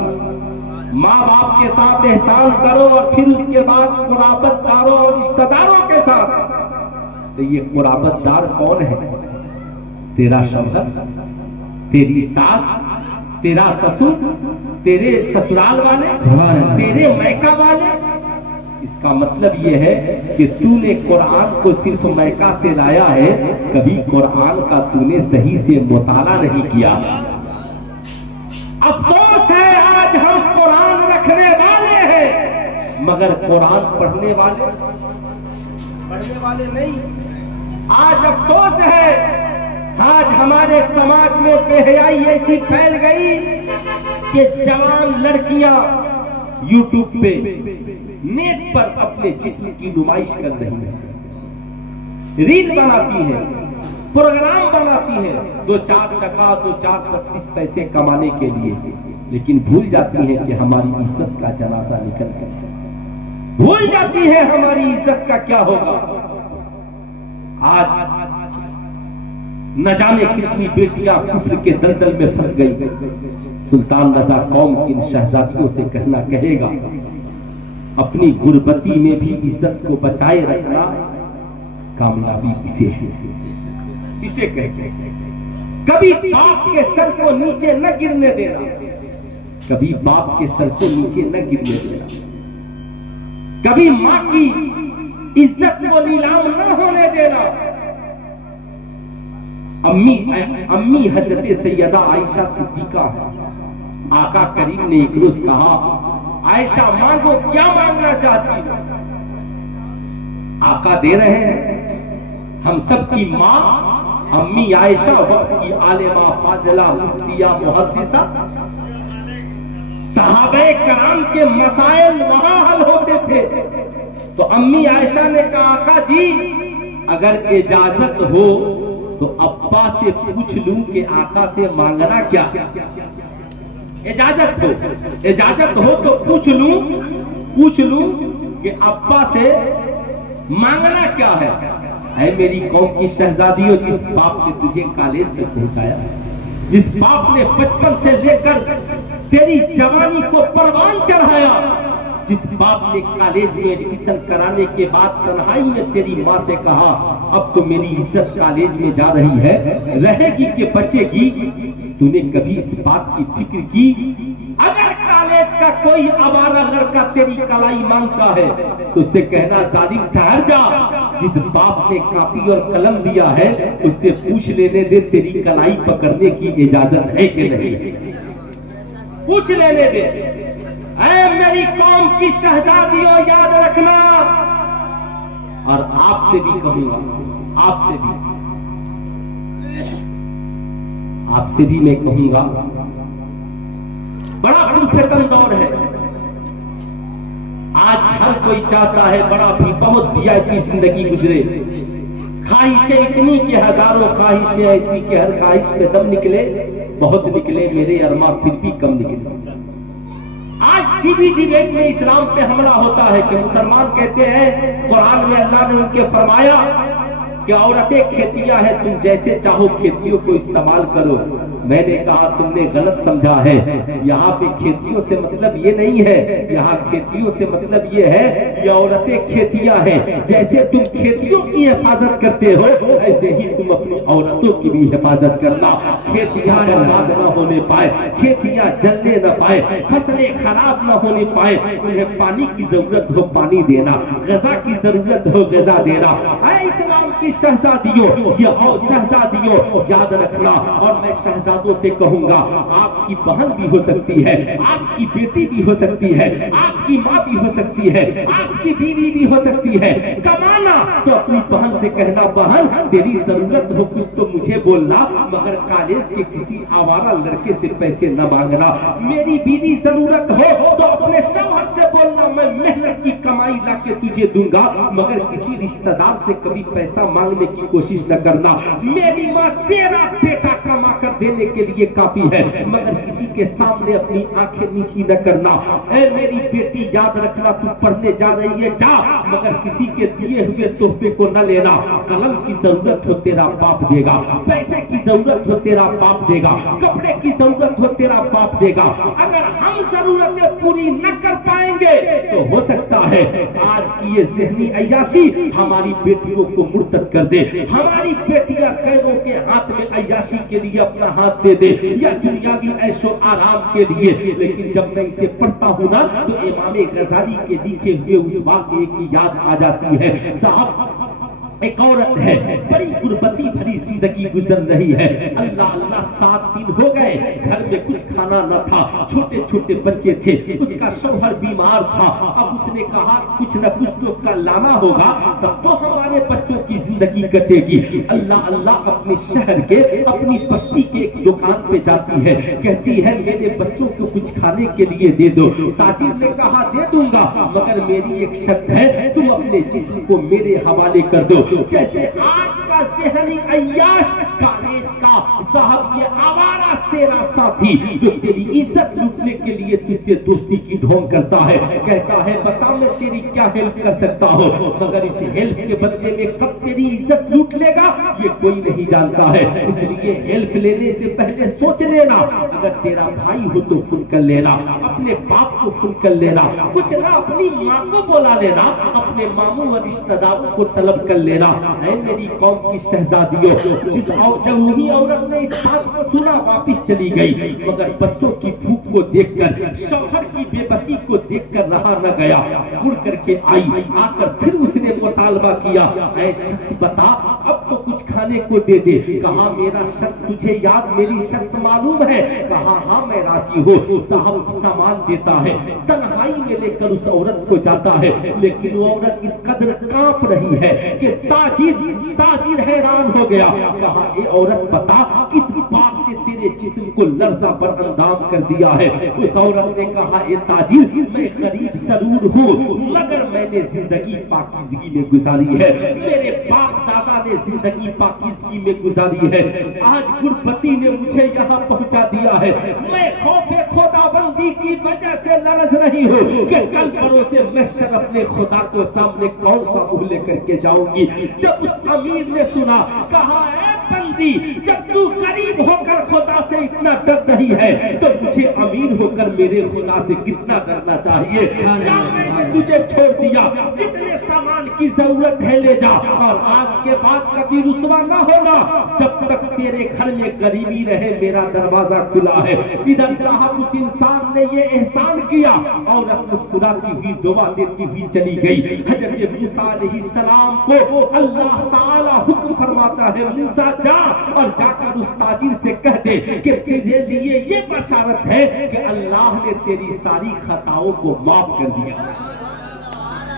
ماں باپ کے ساتھ احسان کرو اور پھر اس کے بعد قرابت داروں اور رشتہ داروں کے ساتھ۔ تو یہ قرابت دار کون ہے؟ تیرا شوہر، تیری ساس، تیرا سسر، تیرے سسرال والے، تیرے میکہ والے۔ اس کا مطلب یہ ہے کہ تو نے قرآن کو صرف میکہ سے لایا ہے، کبھی قرآن کا تو نے صحیح سے مطالعہ نہیں کیا۔ افسوس ہے آج ہم قرآن رکھنے والے ہیں مگر قرآن پڑھنے والے نہیں۔ آج افسوس ہے آج ہمارے سماج میں بے حیائی ایسی پھیل گئی کہ جوان لڑکیاں یوٹیوب پہ نیٹ پر اپنے جسم کی نمائش کر رہی ہیں، ریل بناتی ہیں، پروگرام بناتی ہیں، 2-4 ٹکا 2-4 پیسے کمانے کے لیے، لیکن بھول جاتی ہیں کہ ہماری عزت کا جنازہ نکل گیا، بھول جاتی ہے ہماری عزت کا کیا ہوگا۔ آج نہ جانے کتنی بیٹیاں کفر کے دلدل میں پھنس گئی۔ سلطان رضا قوم کی ان شہزادیوں سے کہے گا اپنی غربتی میں بھی عزت کو بچائے رکھنا کامیابی اسے ہے، اسے کبھی باپ کے سر کو نیچے نہ گرنے دینا، کبھی باپ کے سر کو نیچے نہ گرنے دینا، کبھی ماں کی عزت کو نیلام نہ ہونے دینا۔ امی حضرت سیدہ عائشہ صدیقہ آقا کریم نے ایک روز کہا عائشہ مانگو کیا مانگنا چاہتی ہو؟ آقا دے رہے ہیں. ہم سب کی ماں امی عائشہ وقت کی عالمہ فاضلہ مفتیہ محدثہ، صحابہ کرام کے مسائل وہاں حل ہوتے تھے. تو امی عائشہ نے کہا آقا جی اگر اجازت ہو تو ابا سے پوچھ لوں کہ آقا سے مانگنا کیا. اجازت ہو تو پوچھ لوں کہ ابا سے مانگنا کیا ہے. اے میری قوم کی شہزادیوں، جس باپ نے تجھے کالج تک پہنچایا، جس باپ نے بچپن سے لے کر تیری جوانی کو پروان چڑھایا، جس باپ نے کالج میں ایڈمیشن کرانے کے بعد تنہائی میں تیری ماں سے کہا اب تو میری عزت کالج میں جا رہی ہے، رہے گی کہ بچے گی، تو نے کبھی اس بات کی فکر کی اگر کالج کا کوئی آوارہ لڑکا تیری کلائی مانگتا ہے تو اس سے کہنا ظالم ٹھہر جا، جس باپ نے کاپی اور قلم دیا ہے اس سے پوچھ لینے دے تیری کلائی پکڑنے کی اجازت ہے کہ نہیں، پوچھ لینے دے. اے میری قوم کی شہزادیوں یاد رکھنا، اور آپ سے بھی کہوں گا، آپ سے بھی میں کہوں گا، بڑا پرفتن دور ہے. آج ہر کوئی چاہتا ہے بڑا بھی بہت وی آئی پی زندگی گزرے، خواہشیں اتنی کہ ہزاروں خواہشیں ایسی کہ ہر خواہش میں دم نکلے، بہت نکلے میرے ارماں پھر بھی کم نکلے. آج ٹی وی ڈیبیٹ میں اسلام پہ حملہ ہوتا ہے کہ مسلمان کہتے ہیں قرآن میں اللہ نے ان کے فرمایا کہ عورتیں کھیتیاں ہیں، تم جیسے چاہو کھیتیوں کو استعمال کرو. میں نے کہا تم نے غلط سمجھا ہے، یہاں پہ کھیتیوں سے مطلب یہ نہیں ہے، یہاں کھیتیوں سے مطلب یہ ہے یہ عورتیں کھیتیاں ہیں، جیسے تم کھیتیوں کی حفاظت کرتے ہو ایسے ہی تم اپنی عورتوں کی بھی حفاظت کرنا. کھیتیاں برباد نہ ہونے پائے، کھیتیاں جلنے نہ پائے، فصلیں خراب نہ ہونے پائے، انہیں پانی کی ضرورت ہو پانی دینا، غذا کی ضرورت ہو غذا دینا. اے اسلام کی شہزادیوں، یہ شہزادیوں یاد رکھنا. اور میں شہزادوں سے کہوں گا آپ کی بہن بھی ہو سکتی ہے، آپ کی بیٹی بھی ہو سکتی ہے، آپ کی ماں بھی ہو سکتی ہے، آپ کی بیوی بھی ہو سکتی ہے. کمانا تو اپنی بہن سے کہنا بہن تیری ضرورت ہو کچھ تو مجھے بولنا، مگر کالج کے کسی آوارہ لڑکے سے پیسے نہ مانگنا. میری بیوی ضرورت ہو تو اپنے شوہر سے بولنا میں محنت کی کمائی لا کے تجھے دوں گا، مگر کسی رشتہ دار سے کبھی پیسہ مانگنے کی کوشش نہ کرنا. میری ماں تیرا بیٹا کما کر دینے کے لیے کافی ہے، مگر کسی کے سامنے اپنی آنکھیں نیچی نہ کرنا. اے میری بیٹی یاد رکھنا تو پڑھنے جا رہی ہے جا، مگر کسی کے دیے ہوئے تحفے کو نہ لینا. قلم کی ضرورت ہو تیرا باپ دے گا، پیسے کی ضرورت ہو تیرا باپ دے گا، کپڑے کی ضرورت ہو تیرا باپ دے گا. اگر ہم ضرورتیں پوری نہ کر پائیں گے تو ہو سکتا ہے آج کی یہ ذہنی عیاشی ہماری بیٹیوں کو مرتد کر دے، ہماری بیٹیاں قیدوں کے ہاتھ میں عیاشی کے لیے اپنا ہاتھ دے دے یا دنیاوی عیش و آرام کے لیے. لیکن جب میں اسے پڑھتا ہوں نا تو امام غزالی کے لکھے ہوئے اس واقعے کی یاد آ جاتی ہے. صاحب ایک عورت ہے، بڑی غربتی بھری زندگی گزر رہی ہے. اللہ اللہ 7 دن ہو گئے، گھر میں کچھ کھانا نہ تھا، چھوٹے چھوٹے بچے تھے، اس کا شوہر بیمار تھا. اب اس نے کہا کچھ نہ کچھ تو کا لانا ہوگا تب تو ہمارے بچوں کی زندگی کٹے گی. اللہ اللہ اپنے شہر کے اپنی بستی کے ایک دکان پہ جاتی ہے، کہتی ہے میرے بچوں کو کچھ کھانے کے لیے دے دو. تاجر نے کہا دے دوں گا مگر میری ایک شرط ہے، تم اپنے جسم کو میرے حوالے کر دو. جیسے آج کا ذہنی عیاش کالج کا صاحب یہ آوارہ تیرا ساتھی جو تیری عزت لوٹنے کے لیے تجھ سے دوستی کی ڈھونگ کرتا ہے، کہتا ہے بتا میں تیری کیا ہیلپ کر سکتا ہوں، مگر اس ہیلپ کے بدلے میں کب تیری عزت لوٹ لے گا یہ کوئی نہیں جانتا ہے. اس لیے ہیلپ لینے سے پہلے سوچ لینا، اگر تیرا بھائی ہو تو فون کر لینا، اپنے باپ کو فون کر لینا، کچھ نہ اپنی ماں کو بلا لینا، اپنے ماموں اور رشتہ داروں کو طلب کر لینا. اے میری قوم की शहजादियों, जब वही औरत ने इस बात को सुना वापिस चली गई, मगर बच्चों की भूख को देखकर, शौहर की बेबसी को देखकर रहा न गया, मुड़ करके आई, आकर फिर उसने मुतालबा किया, ऐ शख्स बता अब तो कुछ खाने को दे दे। कहा मेरा शर्त तुझे याद, मेरी शर्त मालूम है? कहा हाँ मैं राजी हूँ। साहब सामान देता है, तन्हाई में लेकर उस औरत को जाता है, लेकिन वो औरत इस कदर कांप रही है कि ताजिर हैरान हो गया। कहा ए औरत बता किस बात ने तेरे जिस्म को लर्जा पर अंदाम कर दिया है? उस औरत ने कहा ए ताजिर मैं गरीब जरूर हूँ, मगर मैंने जिंदगी पाकीज़गी में गुजारी है, मेरे बाप दादा ने जिंदगी पाकीज़गी में गुजारी है, आज गुरबती ने मुझे यहाँ पहुँचा दिया है, मैं खौफे खुदाबंदी की वजह से लरज रही हूँ कि कल परोसे महशर अपने खुदा को सामने कौन सा मुंह लेकर के जाऊंगी। जब उस अमीर ने सुना, कहा ऐ बंदी जब तू गरीब होकर खुदा से इतना डर रही है तो मुझे अमीर होकर मेरे खुदा से कितना डरना चाहिए। मैंने तुझे छोड़ दिया, जितने सामान की जरूरत है ले जा, और आज के बाद कभी रुसवा ना होना, जब तक तेरे घर में गरीबी रहे मेरा दरवाजा खुला है। इधर साहब उस इंसान ने ये एहसान किया, औरत मुस्कुराती हुई दुआ देती हुई चली गई। हजरत मूसा अलैहिस्सलाम को अल्लाह ताला हुक्म फरमाता है, मूसा जा और जाकर उस ताजिर से कह दे कि तुझे लिए ये बशारत है कि अल्लाह ने तेरी सारी खताओं को माफ कर दिया है,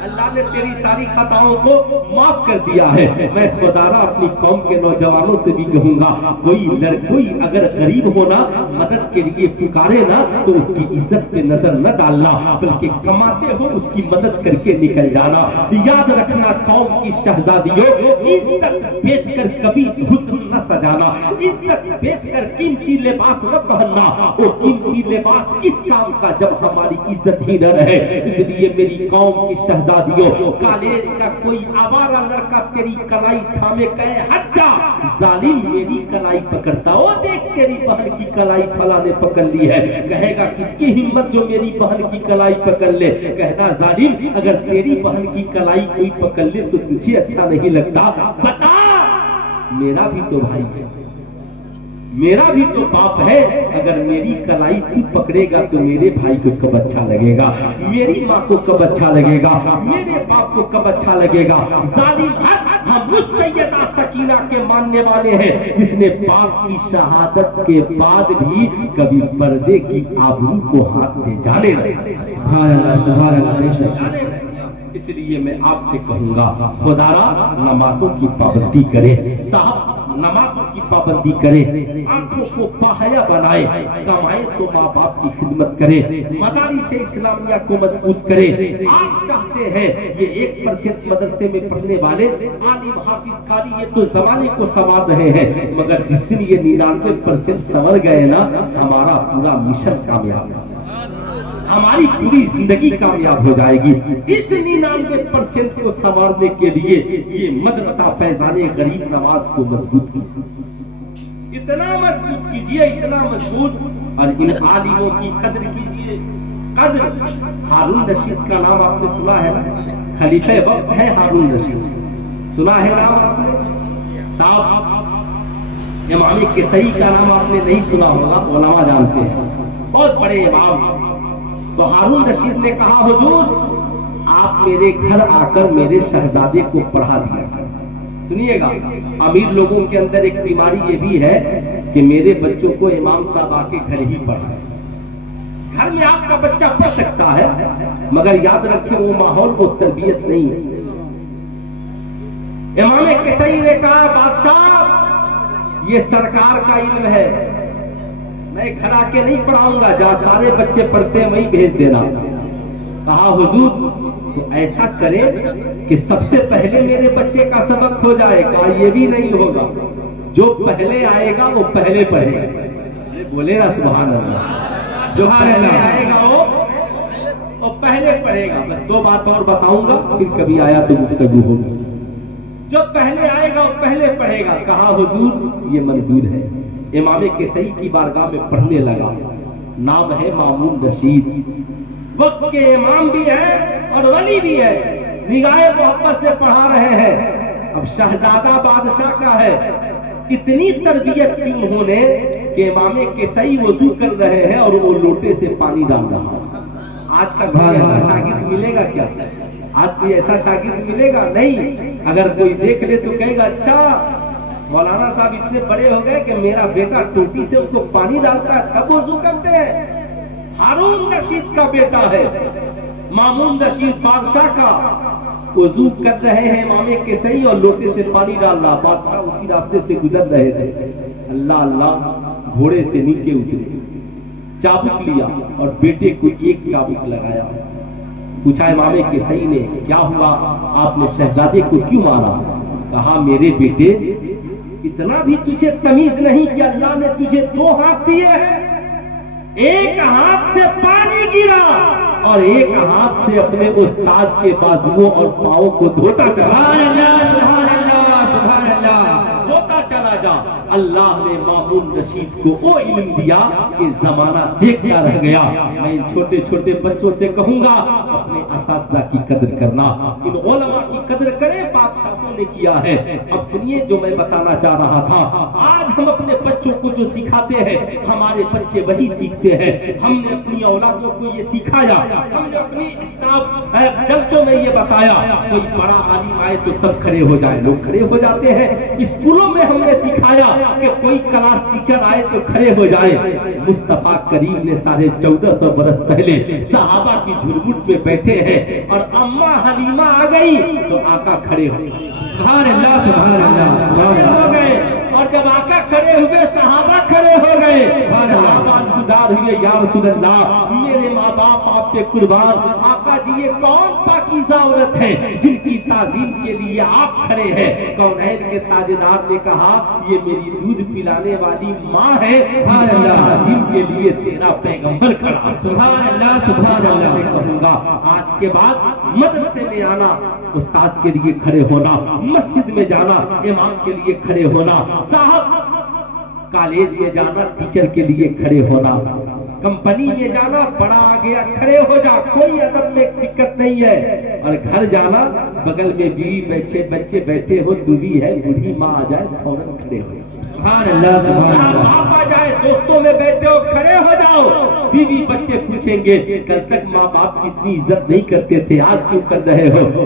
अल्लाह ने तेरी सारी खताओं को माफ कर दिया है। मैं खुदारा अपनी कौम के नौजवानों से भी कहूंगा, कोई अगर गरीब होना मदद के लिए पुकारे ना तो उसकी इज्जत पे नजर न डालना, बल्कि कमाते हो उसकी मदद करके निकल जाना। याद रखना कौम की शहजादियों, इज्जत बेचकर कभी हुस्न न सजाना, इज्जत बेचकर कीमती लिबास न पहनना। वो कीमती लिबास किस काम का जब हमारी इज्जत ही न रहे। इसलिए मेरी कौम की शहजादियों, कॉलेज का कोई आवारा लड़का तेरी कलाई थामे कहे हट जा, जालिम मेरी कलाई पकड़ता हो, देख तेरी बहन की कलाई फला ने पकड़ ली है, कहेगा किसकी हिम्मत जो मेरी बहन की कलाई पकड़ ले। कहना जालिम अगर तेरी बहन की कलाई कोई पकड़ ले तो तुझे अच्छा नहीं लगता? बता मेरा भी तो भाई है, मेरा भी तो बाप है, अगर मेरी कलाई तू पकड़ेगा तो मेरे भाई को कब अच्छा लगेगा, मेरी माँ को कब अच्छा लगेगा, मेरे बाप को कब अच्छा लगेगा। जालिम हम उस सैयदा सकीना के मानने वाले हैं जिसने बाप की शहादत के बाद भी कभी पर्दे की आबरू को हाथ से जाने इसलिए मैं आपसे कहूंगा खुदारा नमाजों की पाबंदी करे, साहब नमाजों की पाबंदी करे, आंखों को बाहया बनाए, कमाए तो माँ बाप की खिदमत करे, मदारिस इस्लामिया को मजबूत करे। आप चाहते हैं ये 1% मदरसे में पढ़ने वाले आलिम हाफिज कारी ये तो जमाने को संवार रहे हैं, मगर जिस दिन ये 99% संवर गए ना, हमारा पूरा मिशन कामयाब है, हमारी पूरी जिंदगी कामयाब हो जाएगी। इस 99% को संवारने के लिए ये मदरसा फैजाने गरीब नवाज को मजबूत कीजिए, इतना मजबूत कीजिए, इतना मजबूत, और इन आलिमों की कदर कीजिए। कदर हारून रशीद का नाम आपने सुना है ना, खलीफे वक्त है हारून रशीद, सुना है नाम आपने? साहब इमाम किसई का नाम आपने नहीं सुना होगा, उलमा जानते हैं, बहुत बड़े इमाम। तो हारून रशीद ने कहा हुजूर आप मेरे घर आकर मेरे शहजादे को पढ़ा दिया। सुनिएगा, अमीर लोगों के अंदर एक बीमारी ये भी है कि मेरे बच्चों को इमाम साहब आके घर ही पढ़ाए। घर में आपका बच्चा पढ़ सकता है, मगर याद रखें वो माहौल वो तरबियत नहीं है। इमाम किसई ने कहा बादशाह ये सरकार का इल्म है, मैं घर आके नहीं पढ़ाऊंगा, जहां सारे बच्चे पढ़ते हैं वहीं भेज देना। कहा हुजूर तो ऐसा करें कि सबसे पहले मेरे बच्चे का सबक हो जाए। कहा ये भी नहीं होगा, जो पहले आएगा वो पहले पढ़ेगा। बोले ना सुभान अल्लाह, जो पहले आएगा वो पहले पढ़ेगा। बस 2 बात और बताऊंगा, फिर कभी आया तो गुफ्तगू होगी। जो पहले आएगा वो पहले पढ़ेगा। कहा हुजूर ये मंजूर है। इमाम किसई की बारगाह में पढ़ने लगा, नाम है मामून रशीद, वक्त के इमाम भी है और वली भी है, निगाहे मोहब्बत से पढ़ा रहे हैं। اب شہزادہ بادشاہ کا ہے، اتنی تربیت کی انہوں نے کہ امام کسائی وضو کر رہے ہیں اور وہ لوٹے سے پانی ڈال رہا ہے۔ آج کا کوئی ایسا شاگرد ملے گا کیا؟ آج کوئی ایسا شاگرد ملے گا نہیں۔ اگر کوئی دیکھ لے تو کہے گا اچھا مولانا صاحب اتنے بڑے ہو گئے کہ میرا بیٹا ٹوٹی سے اس کو پانی ڈالتا ہے تب وضو کرتے ہیں۔ ہارون رشید کا بیٹا ہے، مامون رشید بادشاہ کا، وضو کر رہے ہیں امام کسائی اور لوٹے سے پانی ڈال رہا، بادشاہ اسی راستے سے گزر رہے تھے۔ اللہ اللہ گھوڑے سے نیچے اترے، چابک لیا اور بیٹے کو ایک چابک لگایا۔ پوچھا امام کسائی نے کیا ہوا، آپ نے شہزادے کو کیوں مارا؟ کہا میرے بیٹے اتنا بھی تجھے تمیز نہیں کہ اللہ نے تجھے دو ہاتھ دیے ہیں، ایک ہاتھ سے پانی گرا اور ایک ہاتھ سے اپنے استاذ کے بازوؤں اور پاؤں کو دھوتا چلا چلا جا۔ اللہ نے مامون رشید کو وہ علم دیا کہ زمانہ دیکھتا رہ گیا۔ میں ان چھوٹے چھوٹے بچوں سے کہوں گا اپنے اساتذہ کی قدر کرنا، ان علماء کی قدر کریں، بادشاہوں نے کیا ہے۔ اب سنیے جو میں بتانا چاہ رہا تھا، آج ہم اپنے بچوں کو جو سکھاتے ہیں ہمارے بچے وہی سیکھتے ہیں۔ ہم نے اپنی اولادوں کو یہ سکھایا، ہم نے اپنی جلسوں میں یہ بتایا، کوئی بڑا عالم آئے تو سب کھڑے ہو جائیں، لوگ کھڑے ہو جاتے ہیں۔ اسکولوں میں ہم نے سکھایا کہ کوئی کلاس ٹیچر آئے تو کھڑے ہو جائے۔ مصطفیٰ کریم نے 1450 برس پہلے صحابہ کی جھرمٹ میں بیٹھے ہیں اور اماں حلیمہ آ گئی تو آقا کھڑے ہو گئے، سبحان اللہ سبحان اللہ ہو گئے، اور جب آقا کھڑے ہوئے صحابہ کھڑے ہو گئے، صحابہ گزار ہوئے یا رسول اللہ میرے ماں باپ آپ پہ قربان، آقا جی یہ کون پاکیزہ عورت ہے جن کی تعظیم کے لیے آپ کھڑے ہیں؟ کونین کے تاجدار نے کہا یہ میری دودھ پلانے والی ماں ہے، تعظیم کے لیے تیرا پیغمبر کھڑا۔ سبحان اللہ سبحان اللہ۔ میں کہوں گا آج کے بعد مدرسے میں آنا استاد کے لیے کھڑے ہونا، مسجد میں جانا امام کے لیے کھڑے ہونا، صاحب کالج میں جانا ٹیچر کے لیے کھڑے ہونا، کمپنی میں جانا بڑا آ گیا کھڑے ہو جا، کوئی ادب میں دقت نہیں ہے، اور گھر جانا بغل میں بیوی بچے بیٹھے ہو، تو بھی ہے بوڑھی ماں آ جائے فوراً کھڑے ہو جائے، سبحان اللہ سبحان اللہ۔ آپ آ جائے دوستوں میں بیٹھے ہو کھڑے ہو جاؤ، بیوی بچے پوچھیں گے کل تک ماں باپ کی اتنی عزت نہیں کرتے تھے آج کیوں کر رہے ہو؟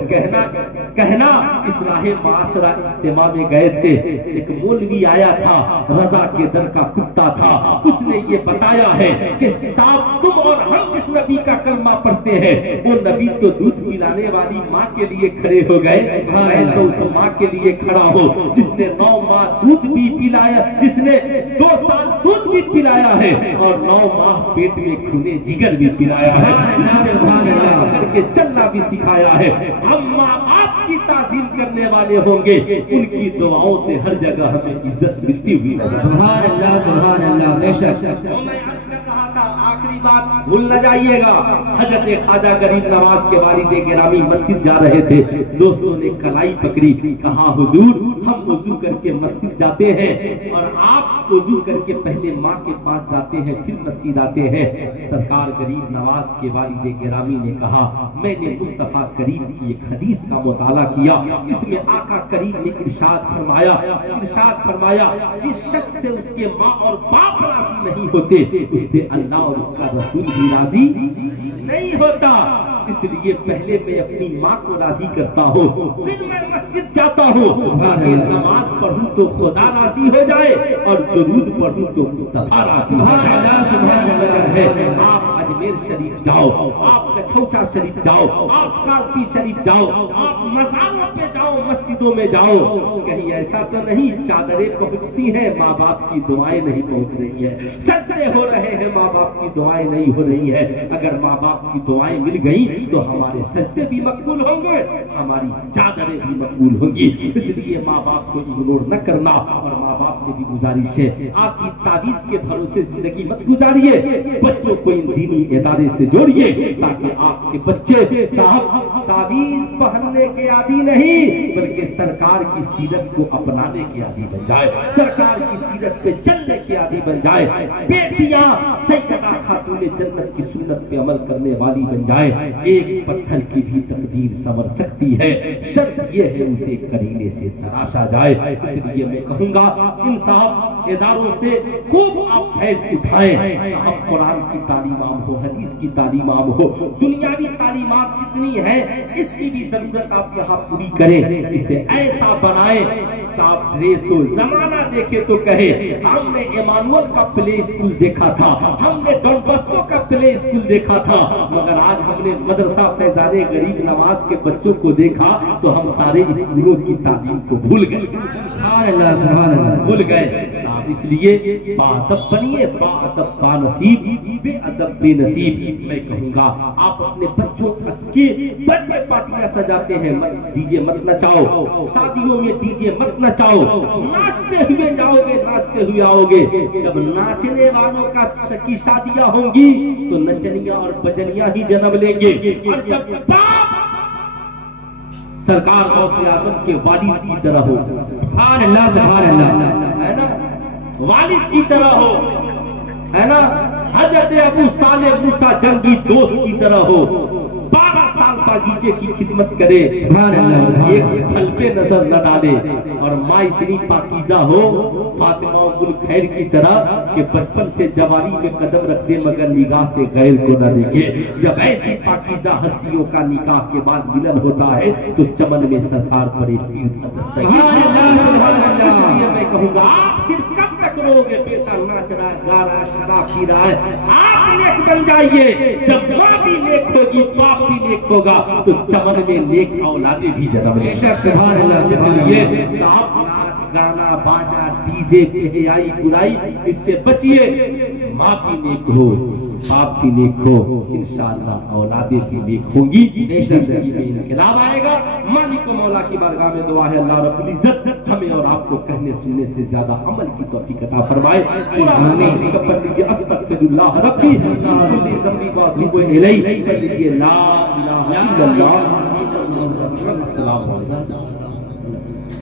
کہنا اصلاح معاشرہ اجتماع میں گئے تھے، ایک مولوی آیا تھا رضا کے در کا کتا تھا، اس نے یہ بتایا ہے کہ صاحب تم اور ہم جس نبی کا کلمہ پڑھتے ہیں وہ نبی تو دودھ پلانے والی ماں کے لیے کھڑے ہو گئے، میں تو اس ماں کے لیے کھڑا ہوں جس نے 9 ماہ دودھ بھی پلایا، جس نے 2 سال دودھ بھی پلایا ہے اور 9 ماہ پیٹ میں خون جگر بھی پلایا ہے، جس نے کر کے چلنا بھی سکھایا ہے۔ ہم ماں باپ کی تعظیم کرنے والے ہوں گے، ان کی دعاؤں سے ہر جگہ ہمیں عزت ملتی ہوئی نظر۔ سبحان اللہ سبحان اللہ۔ بے شک میں عرض کر رہا تھا آخری بات بھول نہ جائیے گا، حضرت خواجہ غریب نواز کے والد گرامی مسجد جا رہے تھے، دوستوں نے کلائی پکڑی، کہا حضور ہم وضو کر کے مسجد جاتے ہیں اور آپ وضو کر کے پہلے ماں کے پاس جاتے ہیں پھر مسجد آتے ہیں۔ سرکار غریب نواز کے والد گرامی نے کہا میں نے مصطفیٰ کریم کی ایک حدیث کا مطالعہ کیا جس میں آقا کریم نے ارشاد فرمایا جس شخص سے اس کے ماں اور باپ راضی نہیں ہوتے اس سے اللہ اور اس کا رسول بھی راضی نہیں ہوتا، اس لیے پہلے میں اپنی ماں کو راضی کرتا ہوں پھر میں مسجد جاتا ہوں تاکہ نماز پڑھوں تو خدا راضی ہو جائے اور درود پڑھوں تو مصطفیٰ راضی ہو جائے۔ آپ اجمیر شریف جاؤ، آپ کچھوچا شریف جاؤ، آپ کالپی شریف جاؤ، آپ مزاروں پہ جاؤ، مسجدوں میں جاؤ، کہیں ایسا تو نہیں چادریں پہنچتی ہیں ماں باپ کی دعائیں نہیں پہنچ رہی ہیں، سجدے ہو رہے ہیں ماں باپ کی دعائیں نہیں ہو رہی ہے؟ اگر ماں باپ کی دعائیں مل گئی تو ہمارے سجدے بھی مقبول ہوں گے، ہماری چادریں بھی مقبول ہوں گی، اس لیے ماں باپ کو اگنور نہ کرنا، اور ماں باپ سے بھی گزارش ہے آپ کی تعویذ کے بھروسے زندگی مت گزاریے، بچوں کو ان دینی ادارے سے جوڑیے تاکہ آپ کے بچے صاحب तावीज पहनने के आदी नहीं बल्कि सरकार की सीरत को अपनाने के आदी बन जाए, सरकार की सीरत पे चलने के आदी बन जाए, बेटियां सैयदा खातूने जन्नत की सुन्नत पे अमल करने वाली बन जाए। एक पत्थर की भी तकदीर संवर सकती है, शर्त ये है उसे करीने से तराशा जाए। इसलिए मैं कहूंगा इन साहब इदारों से खूब आप फैज उठाएं। साहब कुरान की तालीमात हो, हदीस की तालीमात हो, दुनियावी तालीमात जितनी है इसकी भी जरूरत आप यहाँ पूरी करें, इसे ऐसा बनाए साहब ड्रेस हो, जमाना देखे तो कहे हमने इमानुअल का प्ले स्कूल देखा था, हमने डॉन बॉस्को का प्ले स्कूल देखा था, मगर आज हमने मदरसा फैजाने गरीब नवाज के बच्चों को देखा तो हम सारे स्कूलों की तालीम को भूल गए, भूल गए। इसलिए बाअदब बनिए, बाअदब बानसीब, बेअदब बेनसीब। मैं कहूंगा आप अपने बच्चों के बर्थडे पार्टियां सजाते हैं, मत डीजे मत नचाओ, शादियों में डीजे मत नचाओ, नाचते हुए जाओगे, नाचते हुए आओगे। जब नाचने वालों की शादियां होंगी तो नचनियां और बजनियां ही जन्म लेंगे। और जब बाप सरकार गौसे आजम के वालिद की तरह हो, सुभान अल्लाह, सुभान अल्लाह, है ना, वालिद की तरह हो, है ना, हजरत अबू सालेह मूसा जंगी दोस्त की तरह हो, 12 साल बागीचे की खिदमत करे, एक फल पे नजर न डाले, और माँ इतनी पाकीज़ा हो फातिमा उम्मुल खैर की तरह कि बचपन से जवानी में कदम रख दे मगर निगाह से गैर को न देखे। जब ऐसी पाकीज़ा हस्तियों का निकाह के बाद मिलन होता है तो चमन में सरकार पर एक पीर तपस्या। इसलिए मैं कहूँगा आप सिर्फ कब तक रोगे, बेटा नाच रहा है, गा रहा है, शराब पी रहा है, आप नेक बन जाइए। जब माँ भी नेक होगी, बाप भी नेक होगा तो चमन में नेक औलादे भी जन्म लेंगे। इसलिए साहब गाना बाजा डीजे बेहयाई बुराई इससे बचिए, माँ भी नेक हो, बाप भी नेक हो, इंशाअल्लाह औलादे भी नेक होंगी, जिंदगी में इनकलाब आएगा। मालिक मौला की बारगाह में दुआ है अल्लाह रब्बुल इज्जत हमें और आपको कहने सुनने से ज्यादा अमल की तौफीक अता फरमाए। पूरा आमीन। कब्र लीजिए अस्तगफिरुल्लाह रब्बी कुल्ली ज़ंबी व अतूबु इलैहि, लीजिए ला इलाहा इल्लल्लाह। अस्सलामु अलैकुम।